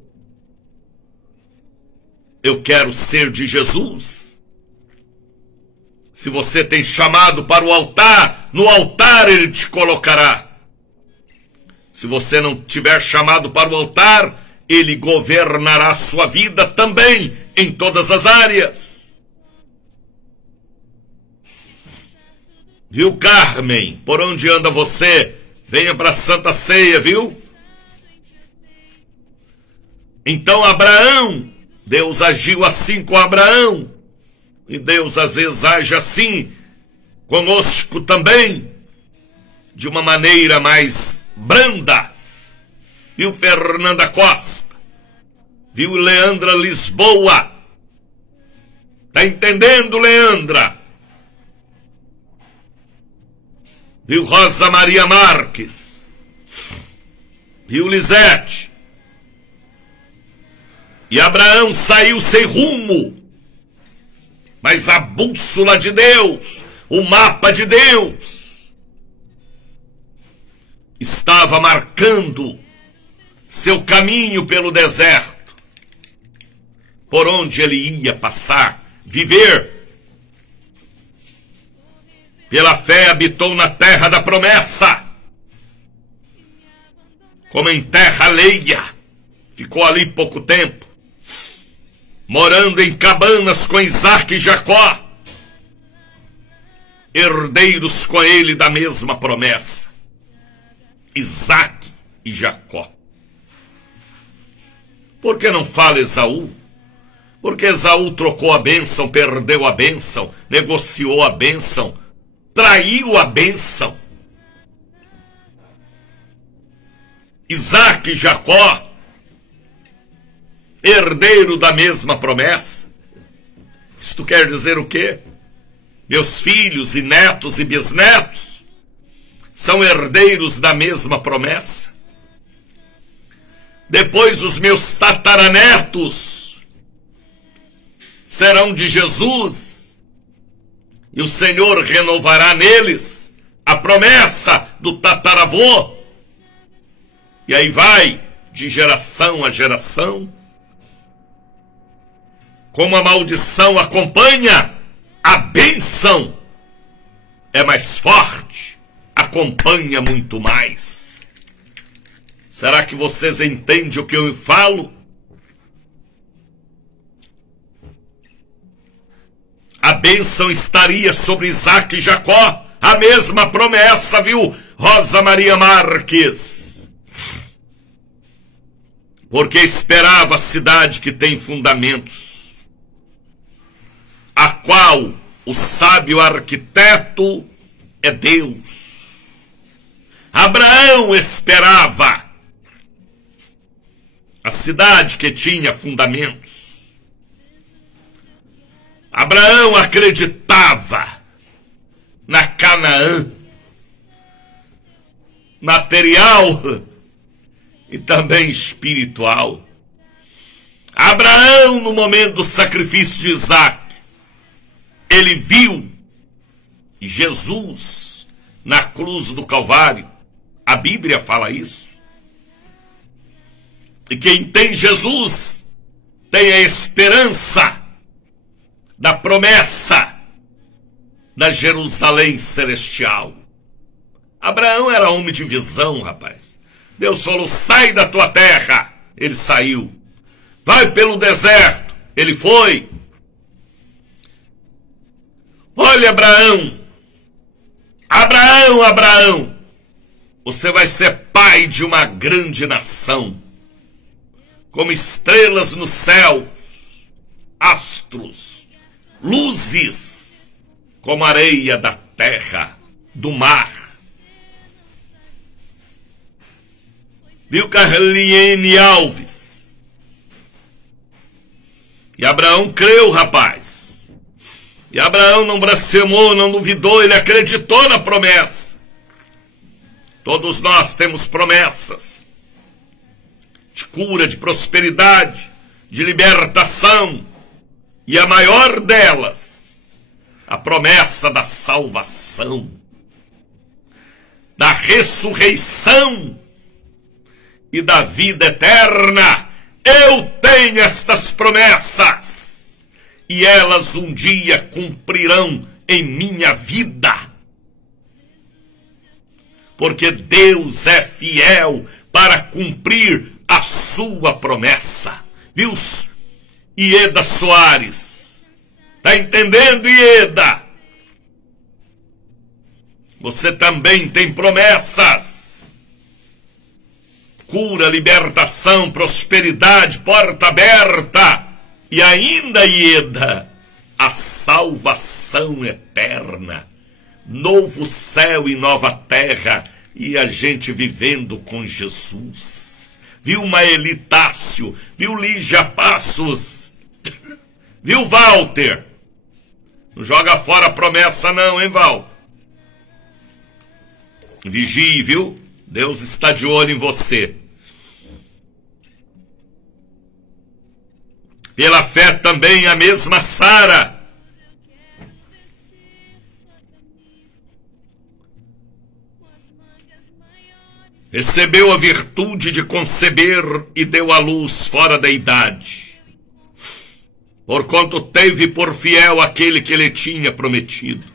eu quero ser de Jesus. Se você tem chamado para o altar, no altar ele te colocará. Se você não tiver chamado para o altar, ele governará a sua vida também, em todas as áreas. Viu, Carmen? Por onde anda você? Venha para a Santa Ceia, viu? Então Abraão, Deus agiu assim com Abraão, e Deus às vezes age assim conosco também, de uma maneira mais branda. Viu, Fernanda Costa? Viu, Leandra Lisboa? Tá entendendo, Leandra? Viu, Rosa Maria Marques? Viu, Lisete? E Abraão saiu sem rumo, mas a bússola de Deus, o mapa de Deus, estava marcando seu caminho pelo deserto, por onde ele ia passar, viver. Pela fé habitou na terra da promessa, como em terra alheia, ficou ali pouco tempo, morando em cabanas com Isaac e Jacó, herdeiros com ele da mesma promessa, Isaac e Jacó. Por que não fala Esaú? Porque Esaú trocou a bênção, perdeu a bênção, negociou a bênção, traiu a bênção. Isaac e Jacó, herdeiro da mesma promessa. Isto quer dizer o quê? Meus filhos e netos e bisnetos são herdeiros da mesma promessa. Depois os meus tataranetos serão de Jesus, e o Senhor renovará neles a promessa do tataravô. E aí vai, de geração a geração. Como a maldição acompanha, a bênção é mais forte, acompanha muito mais. Será que vocês entendem o que eu falo? A bênção estaria sobre Isaac e Jacó, a mesma promessa, viu, Rosa Maria Marques? Porque esperava a cidade que tem fundamentos, a qual o sábio arquiteto é Deus. Abraão esperava a cidade que tinha fundamentos. Abraão acreditava na Canaã material e também espiritual. Abraão, no momento do sacrifício de Isaac, ele viu Jesus na cruz do Calvário. A Bíblia fala isso. E quem tem Jesus tem a esperança da promessa da Jerusalém celestial. Abraão era homem de visão, rapaz. Deus falou, sai da tua terra. Ele saiu. Vai pelo deserto. Ele foi. Olha, Abraão. Abraão, Abraão. Você vai ser pai de uma grande nação. Como estrelas no céu, astros, luzes, como areia da terra, do mar. Viu, Carliene Alves? E Abraão creu, rapaz. E Abraão não blasfemou, não duvidou, ele acreditou na promessa. Todos nós temos promessas de cura, de prosperidade, de libertação. E a maior delas, a promessa da salvação, da ressurreição e da vida eterna. Eu tenho estas promessas e elas um dia cumprirão em minha vida, porque Deus é fiel para cumprir a sua promessa. Viu, Ieda Soares? Tá entendendo, Ieda? Você também tem promessas. Cura, libertação, prosperidade, porta aberta. E ainda, Ieda, a salvação eterna. Novo céu e nova terra. E a gente vivendo com Jesus. Viu, Maeli Tássio? Viu, Lígia Passos? Viu, Walter? Não joga fora a promessa não, hein, Val? Vigie, viu? Deus está de olho em você. Pela fé também a mesma Sara recebeu a virtude de conceber e deu à luz fora da idade, porquanto teve por fiel aquele que lhe tinha prometido.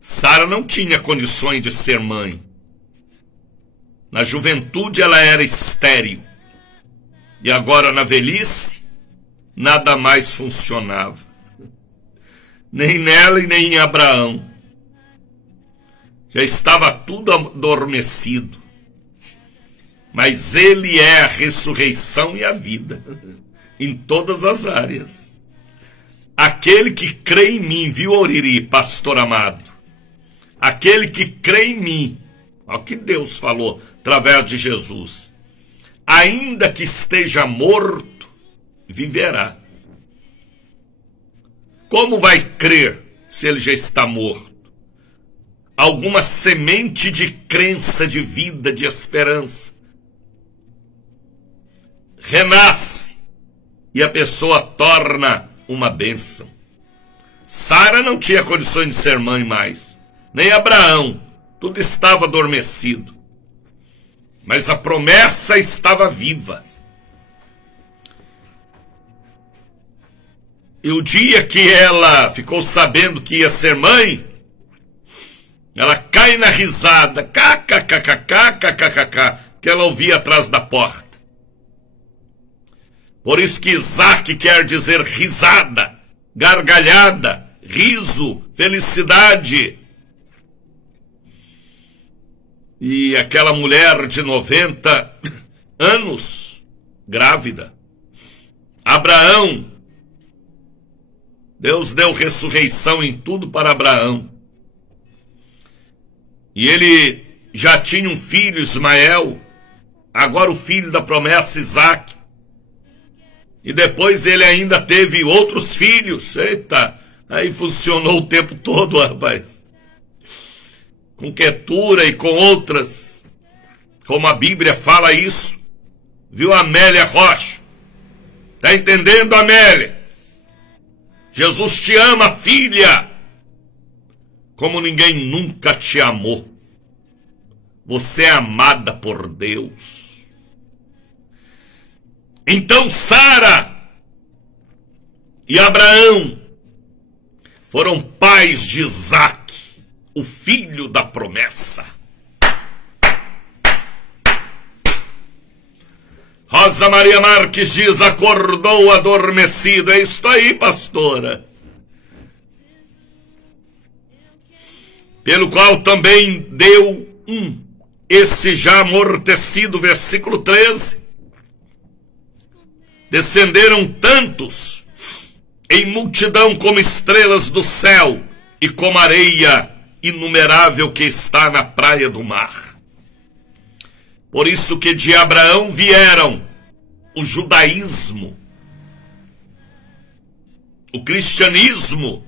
Sara não tinha condições de ser mãe. Na juventude ela era estéril. E agora na velhice, nada mais funcionava. Nem nela e nem em Abraão. Já estava tudo adormecido. Mas ele é a ressurreição e a vida. Em todas as áreas. Aquele que crê em mim, viu, Oriri, pastor amado? Aquele que crê em mim. Olha o que Deus falou através de Jesus. Ainda que esteja morto, viverá. Como vai crer se ele já está morto? Alguma semente de crença, de vida, de esperança. Renasce e a pessoa torna uma bênção. Sara não tinha condições de ser mãe mais, nem Abraão, tudo estava adormecido. Mas a promessa estava viva. E o dia que ela ficou sabendo que ia ser mãe, ela cai na risada, kkkkkkkk, que ela ouvia atrás da porta. Por isso que Isaac quer dizer risada, gargalhada, riso, felicidade. E aquela mulher de 90 anos, grávida. Abraão, Deus deu ressurreição em tudo para Abraão. E ele já tinha um filho, Ismael, agora o filho da promessa, Isaac. E depois ele ainda teve outros filhos. Eita, aí funcionou o tempo todo, rapaz. Com Quetura e com outras. Como a Bíblia fala isso. Viu, Amélia Rocha? Tá entendendo, Amélia? Jesus te ama, filha, como ninguém nunca te amou. Você é amada por Deus. Então Sara e Abraão foram pais de Isaque, o filho da promessa. Rosa Maria Marques diz: acordou adormecido. É isso aí, pastora. Pelo qual também deu esse já amortecido, versículo 13. Descenderam tantos em multidão como estrelas do céu e como areia inumerável que está na praia do mar. Por isso que de Abraão vieram o judaísmo, o cristianismo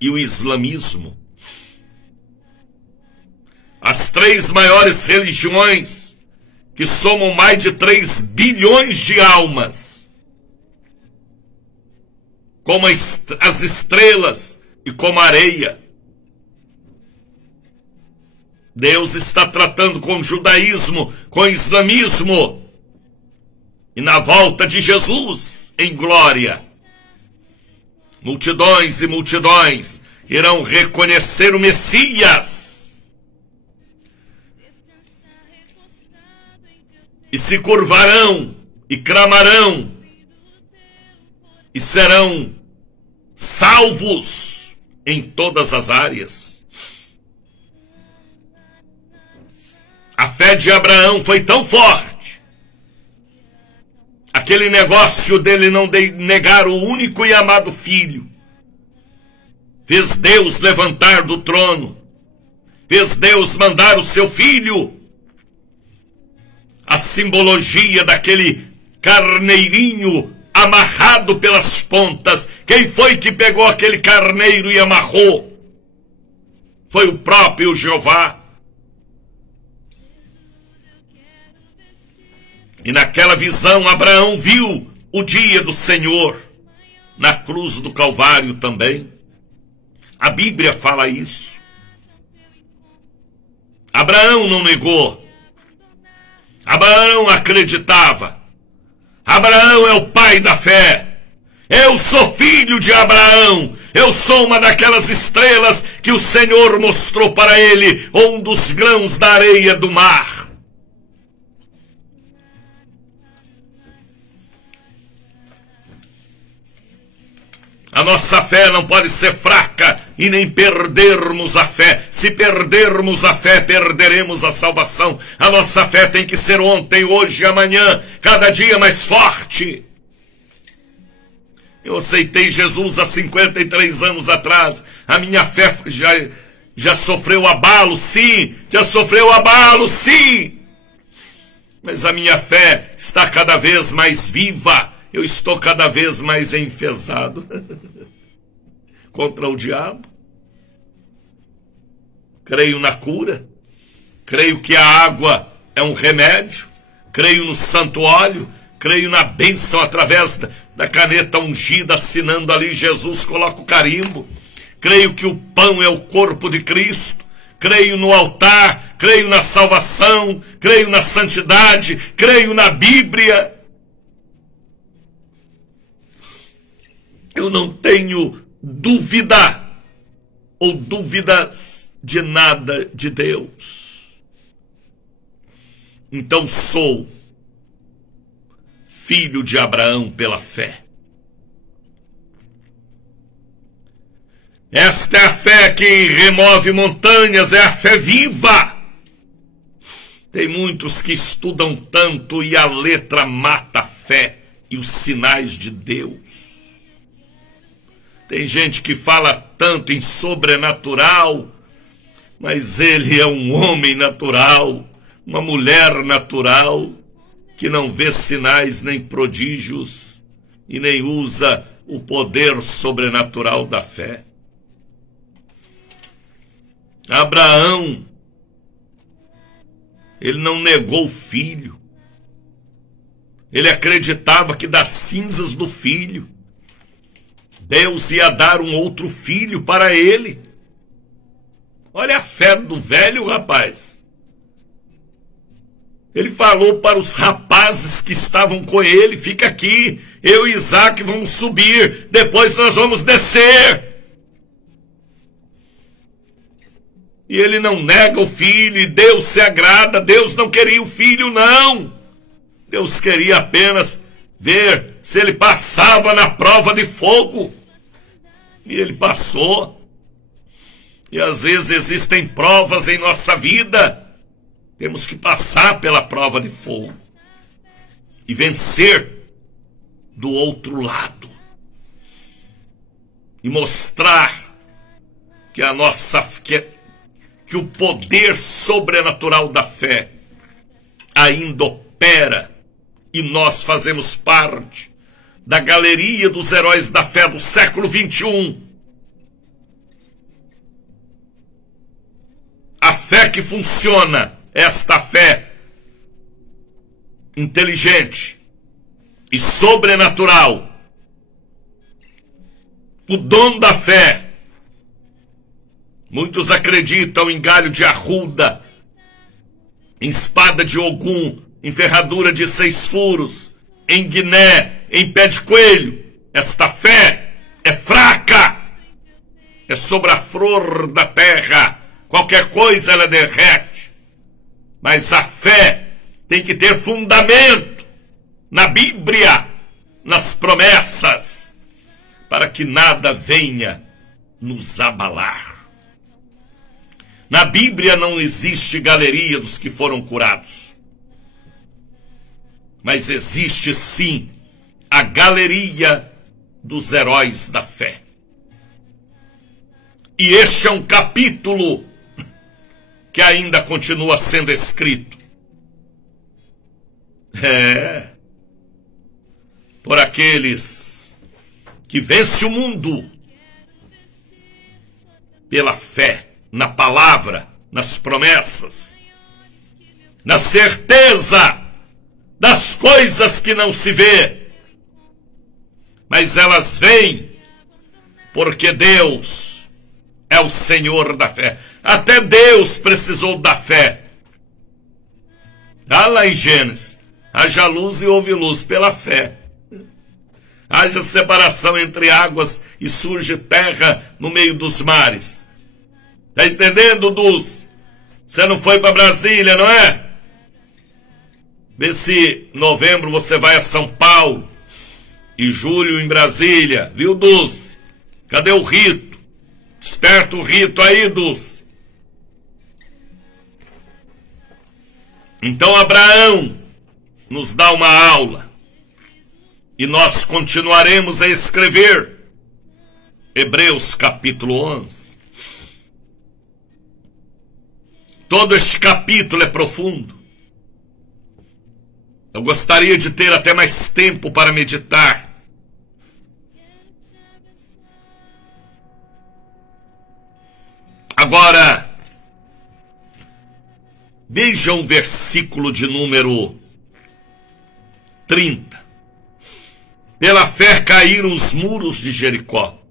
e o islamismo. As três maiores religiões que somam mais de 3 bilhões de almas, como as estrelas e como a areia. Deus está tratando com o judaísmo, com o islamismo. E na volta de Jesus, em glória, multidões e multidões irão reconhecer o Messias e se curvarão e clamarão e serão salvos em todas as áreas. A fé de Abraão foi tão forte, aquele negócio dele não negar o único e amado filho, fez Deus levantar do trono, fez Deus mandar o seu filho, a simbologia daquele carneirinho amarrado pelas pontas. Quem foi que pegou aquele carneiro e amarrou? Foi o próprio Jeová. E naquela visão Abraão viu o dia do Senhor, na cruz do Calvário também. A Bíblia fala isso. Abraão não negou. Abraão acreditava. Abraão é o pai da fé. Eu sou filho de Abraão. Eu sou uma daquelas estrelas que o Senhor mostrou para ele, ou um dos grãos da areia do mar. A nossa fé não pode ser fraca e nem perdermos a fé. Se perdermos a fé, perderemos a salvação. A nossa fé tem que ser ontem, hoje e amanhã, cada dia mais forte. Eu aceitei Jesus há 53 anos atrás. A minha fé já sofreu abalo, sim. Já sofreu abalo, sim. Mas a minha fé está cada vez mais viva. Eu estou cada vez mais enfesado contra o diabo. Creio na cura. Creio que a água é um remédio. Creio no santo óleo. Creio na bênção através da caneta ungida, assinando ali Jesus, coloca o carimbo. Creio que o pão é o corpo de Cristo. Creio no altar. Creio na salvação. Creio na santidade. Creio na Bíblia. Eu não tenho dúvida ou dúvidas de nada de Deus. Então sou filho de Abraão pela fé. Esta é a fé que remove montanhas, é a fé viva. Tem muitos que estudam tanto e a letra mata a fé e os sinais de Deus. Tem gente que fala tanto em sobrenatural, mas ele é um homem natural, uma mulher natural, que não vê sinais nem prodígios e nem usa o poder sobrenatural da fé. Abraão, ele não negou o filho. Ele acreditava que das cinzas do filho, Deus ia dar um outro filho para ele. Olha a fé do velho rapaz. Ele falou para os rapazes que estavam com ele: fica aqui, eu e Isaac vamos subir, depois nós vamos descer. E ele não nega o filho, e Deus se agrada. Deus não queria o filho, não. Deus queria apenas ver se ele passava na prova de fogo. E ele passou. E às vezes existem provas em nossa vida. Temos que passar pela prova de fogo e vencer do outro lado. E mostrar que que o poder sobrenatural da fé ainda opera, e nós fazemos parte da galeria dos heróis da fé do século 21. A fé que funciona, esta fé inteligente e sobrenatural, o dom da fé. Muitos acreditam em galho de arruda, em espada de Ogum, em ferradura de 6 furos, em guiné, em pé de coelho. Esta fé é fraca, é sobre a flor da terra, qualquer coisa ela derrete. Mas a fé tem que ter fundamento na Bíblia, nas promessas, para que nada venha nos abalar. Na Bíblia não existe galeria dos que foram curados. Mas existe sim a galeria dos heróis da fé. E este é um capítulo que ainda continua sendo escrito. Por aqueles que vencem o mundo pela fé na palavra, nas promessas, na certeza das coisas que não se vê, mas elas vêm porque Deus é o Senhor da fé. Até Deus precisou da fé. Está lá em Gênesis: haja luz e houve luz pela fé. Haja separação entre águas e surge terra no meio dos mares. Está entendendo, Dulce? Você não foi para Brasília, não é? Vê se em novembro você vai a São Paulo e julho em Brasília, viu, Dulce? Cadê o rito? Desperta o rito aí, Dulce. Então Abraão nos dá uma aula e nós continuaremos a escrever Hebreus capítulo 11. Todo este capítulo é profundo. Eu gostaria de ter até mais tempo para meditar. Agora, vejam o versículo de número 30. Pela fé caíram os muros de Jericó.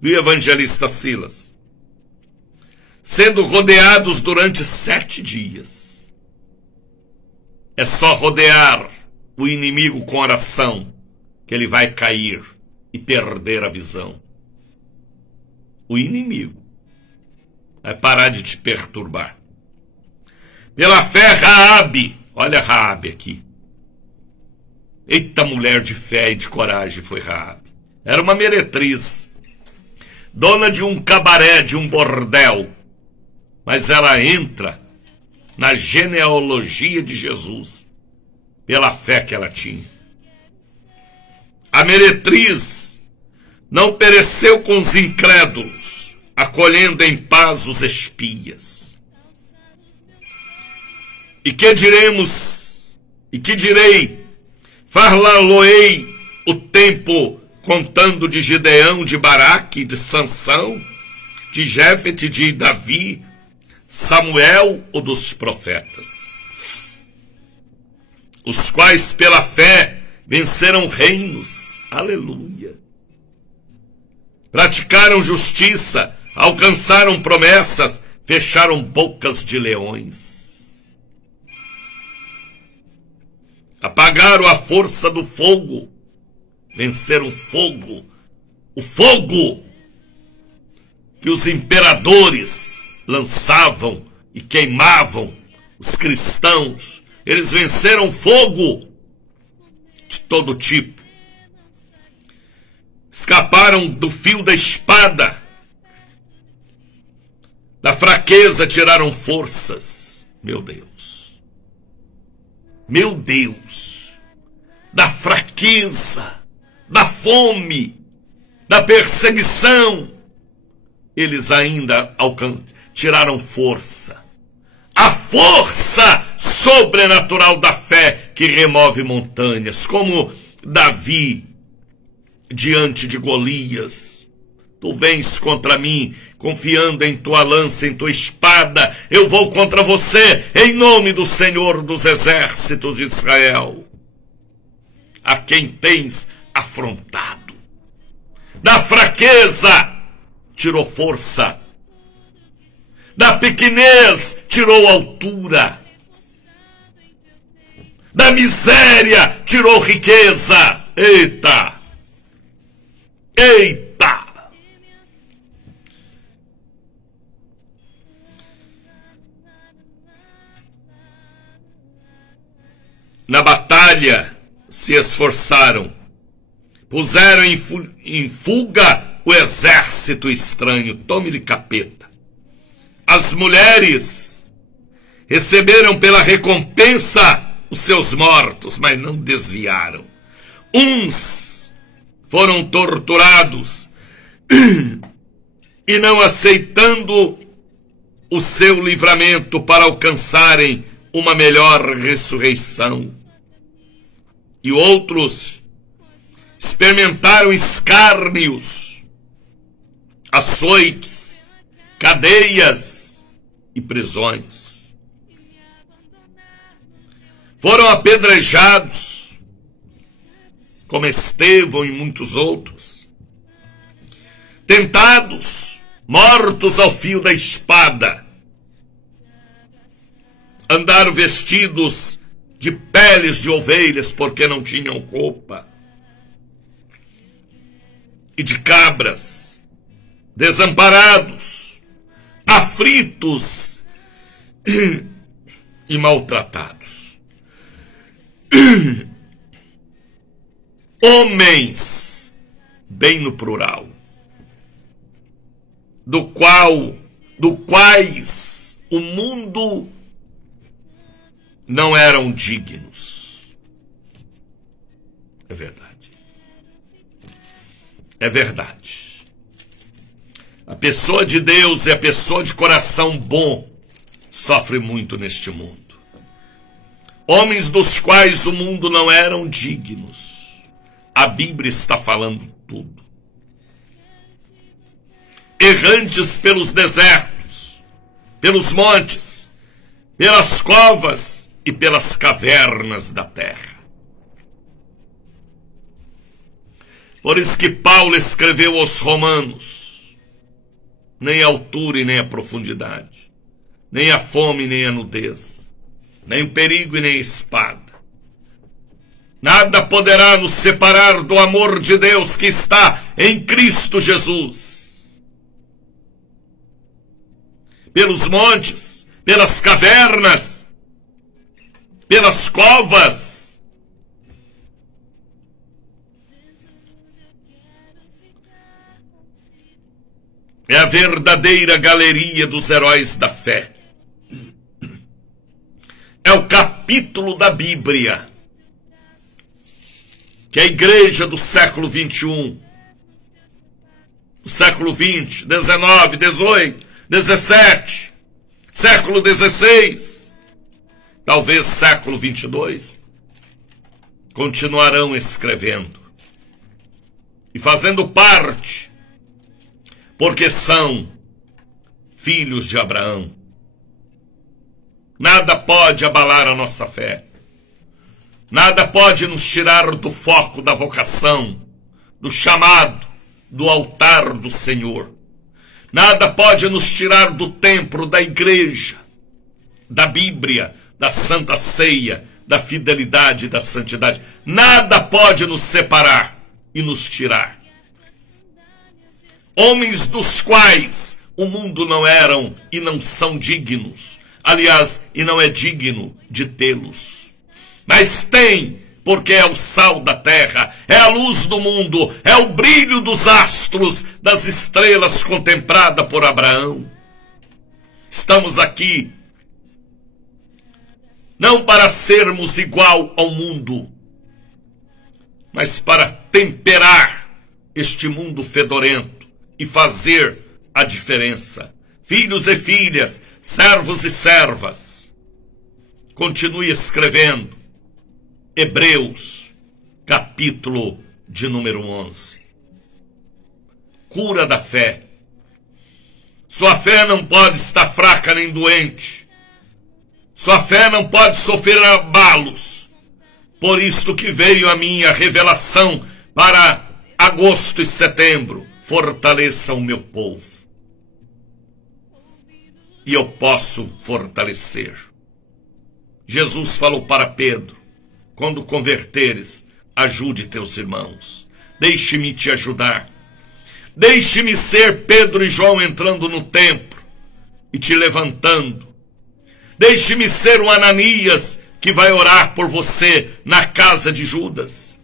Viu, evangelista Silas? Sendo rodeados durante 7 dias. É só rodear o inimigo com oração que ele vai cair e perder a visão. O inimigo vai parar de te perturbar. Pela fé, Raabe, olha Raabe aqui. Eita, mulher de fé e de coragem foi Raabe. Era uma meretriz, dona de um cabaré, de um bordel. Mas ela entra na genealogia de Jesus pela fé que ela tinha. A meretriz não pereceu com os incrédulos, acolhendo em paz os espias. E que diremos? E que direi? Far-la-lo-ei o tempo contando de Gideão, de Baraque, de Sansão, de Jéfete, de Davi, Samuel ou dos profetas, os quais pela fé venceram reinos, aleluia, praticaram justiça, alcançaram promessas, fecharam bocas de leões, apagaram a força do fogo, venceram fogo, o fogo que os imperadores lançavam e queimavam os cristãos. Eles venceram fogo de todo tipo, escaparam do fio da espada, da fraqueza tiraram forças, meu Deus, da fraqueza, da fome, da perseguição, eles ainda tiraram força. A força sobrenatural da fé que remove montanhas, como Davi diante de Golias. Tu vens contra mim, confiando em tua lança, em tua espada, eu vou contra você, em nome do Senhor dos exércitos de Israel, a quem tens afrontado. Da fraqueza tirou força, da pequenez tirou altura, da miséria tirou riqueza. Eita! Na batalha se esforçaram, puseram em fuga o exército estranho. Tome-lhe capeta. As mulheres receberam pela recompensa os seus mortos, mas não desviaram. Uns foram torturados e não aceitando o seu livramento para alcançarem uma melhor ressurreição. E outros experimentaram escárnios, açoites, cadeias e prisões. Foram apedrejados, como Estevão e muitos outros, tentados, mortos ao fio da espada, andaram vestidos de peles de ovelhas porque não tinham roupa, e de cabras, desamparados, aflitos e maltratados. Homens, bem no plural, do quais o mundo não eram dignos. É verdade. É verdade. A pessoa de Deus e a pessoa de coração bom sofre muito neste mundo. Homens dos quais o mundo não eram dignos. A Bíblia está falando tudo. Errantes pelos desertos, pelos montes, pelas covas e pelas cavernas da terra. Por isso que Paulo escreveu aos Romanos: nem a altura e nem a profundidade, nem a fome nem a nudez, nem o perigo e nem a espada, nada poderá nos separar do amor de Deus que está em Cristo Jesus. Pelos montes, pelas cavernas, pelas covas, é a verdadeira galeria dos heróis da fé. É o capítulo da Bíblia que a igreja do século 21, do século 20, 19, 18, 17, século 16, talvez século 22, continuarão escrevendo. e fazendo parte, porque são filhos de Abraão. Nada pode abalar a nossa fé. Nada pode nos tirar do foco da vocação, do chamado, do altar do Senhor. Nada pode nos tirar do templo, da igreja, da Bíblia, da Santa Ceia, da fidelidade e da santidade. Nada pode nos separar e nos tirar. Homens dos quais o mundo não eram e não são dignos. Aliás, e não é digno de tê-los. Mas tem, porque é o sal da terra, é a luz do mundo, é o brilho dos astros, das estrelas contemplada por Abraão. Estamos aqui não para sermos igual ao mundo, mas para temperar este mundo fedorento e fazer a diferença. Filhos e filhas, servos e servas, continue escrevendo. Hebreus, capítulo de número 11. Cura da fé. Sua fé não pode estar fraca nem doente. Sua fé não pode sofrer abalos. Por isto que veio a minha revelação para agosto e setembro. Fortaleça o meu povo. E eu posso fortalecer. Jesus falou para Pedro: quando converteres, ajude teus irmãos. Deixe-me te ajudar. Deixe-me ser Pedro e João entrando no templo e te levantando. Deixe-me ser o Ananias que vai orar por você na casa de Judas.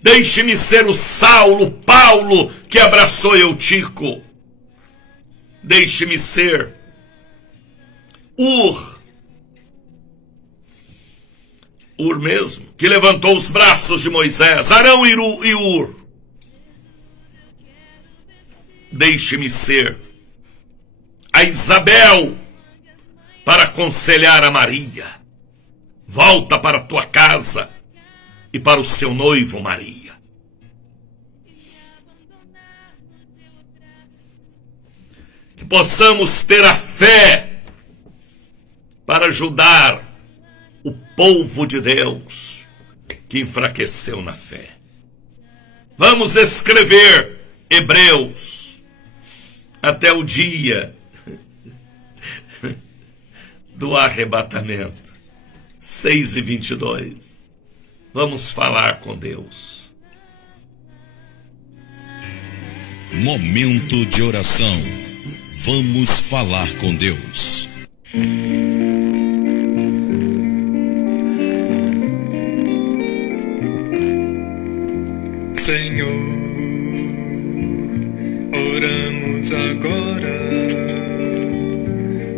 Deixe-me ser o Saulo, Paulo, que abraçou Eutico. Deixe-me ser Ur mesmo, que levantou os braços de Moisés, Arão e Ur. Deixe-me ser a Isabel para aconselhar a Maria. Volta para a tua casa e para o seu noivo Maria. Que possamos ter a fé para ajudar o povo de Deus que enfraqueceu na fé. Vamos escrever Hebreus até o dia do arrebatamento. 6:22. Vamos falar com Deus. Momento de oração. Vamos falar com Deus. Senhor, oramos agora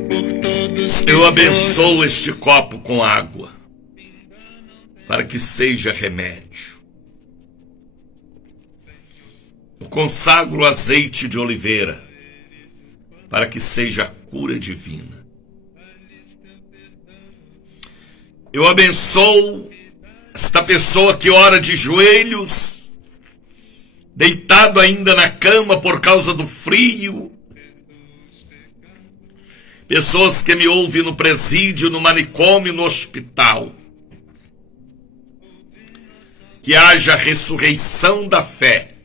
por todos que Eu abençoo este copo com água, para que seja remédio. Eu consagro o azeite de oliveira, para que seja cura divina. Eu abençoo esta pessoa que ora de joelhos, deitado ainda na cama por causa do frio. Pessoas que me ouvem no presídio, no manicômio, no hospital. Que haja ressurreição da fé,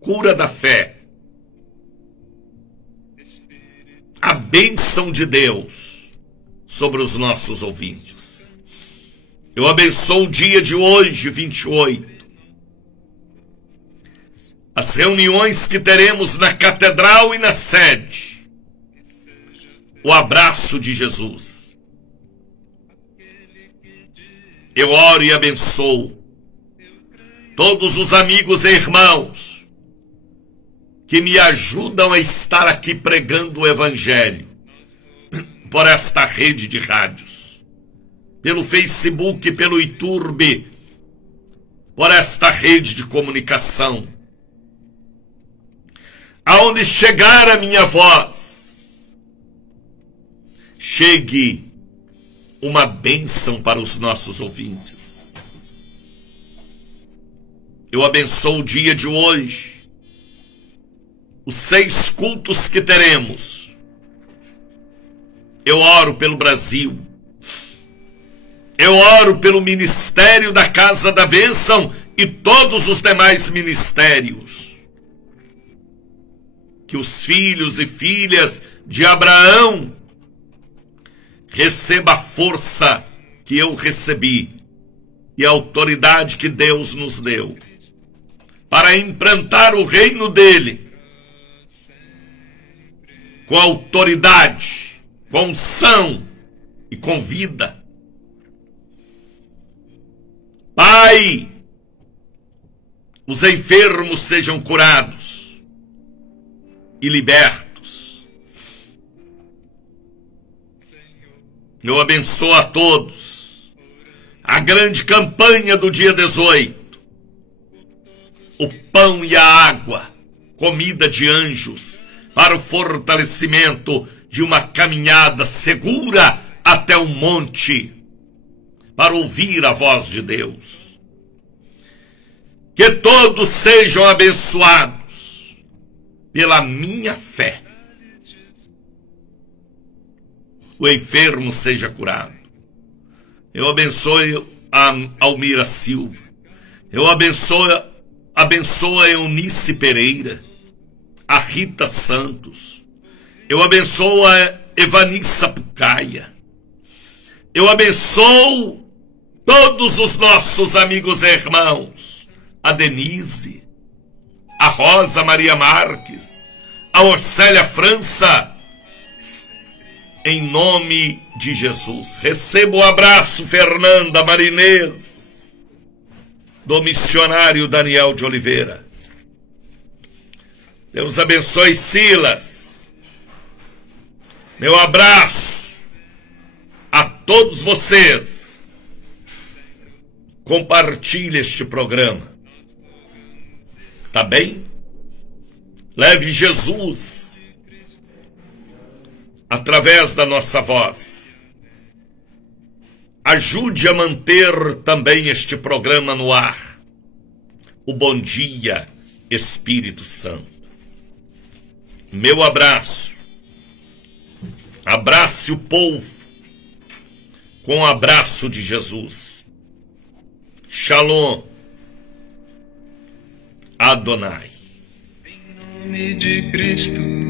cura da fé, a bênção de Deus sobre os nossos ouvintes. Eu abençoo o dia de hoje, 28. As reuniões que teremos na catedral e na sede. O abraço de Jesus. Eu oro e abençoo todos os amigos e irmãos que me ajudam a estar aqui pregando o Evangelho por esta rede de rádios, pelo Facebook, pelo YouTube, por esta rede de comunicação. Aonde chegar a minha voz, chegue uma bênção para os nossos ouvintes. Eu abençoo o dia de hoje, os 6 cultos que teremos. Eu oro pelo Brasil. Eu oro pelo ministério da Casa da Bênção e todos os demais ministérios. Que os filhos e filhas de Abraão recebam a força que eu recebi e a autoridade que Deus nos deu para implantar o reino dele com autoridade, com unção e com vida. Pai, os enfermos sejam curados e libertos. Eu abençoo a todos. A grande campanha do dia 18. O pão e a água, comida de anjos, para o fortalecimento de uma caminhada segura até o monte, para ouvir a voz de Deus. Que todos sejam abençoados pela minha fé. O enfermo seja curado. Eu abençoe a Almira Silva. Eu abençoe a Eunice Pereira, a Rita Santos. Eu abençoo a Evanissa Pucaia. Eu abençoo todos os nossos amigos e irmãos. A Denise, a Rosa Maria Marques, a Orcélia França. Em nome de Jesus. Receba o abraço, Fernanda Marinês, do missionário Daniel de Oliveira. Deus abençoe Silas. Meu abraço a todos vocês. Compartilhe este programa. Tá bem? Leve Jesus através da nossa voz. Ajude a manter também este programa no ar. O Bom Dia, Espírito Santo. Meu abraço. Abrace o povo com o abraço de Jesus. Shalom. Adonai. Em nome de Cristo.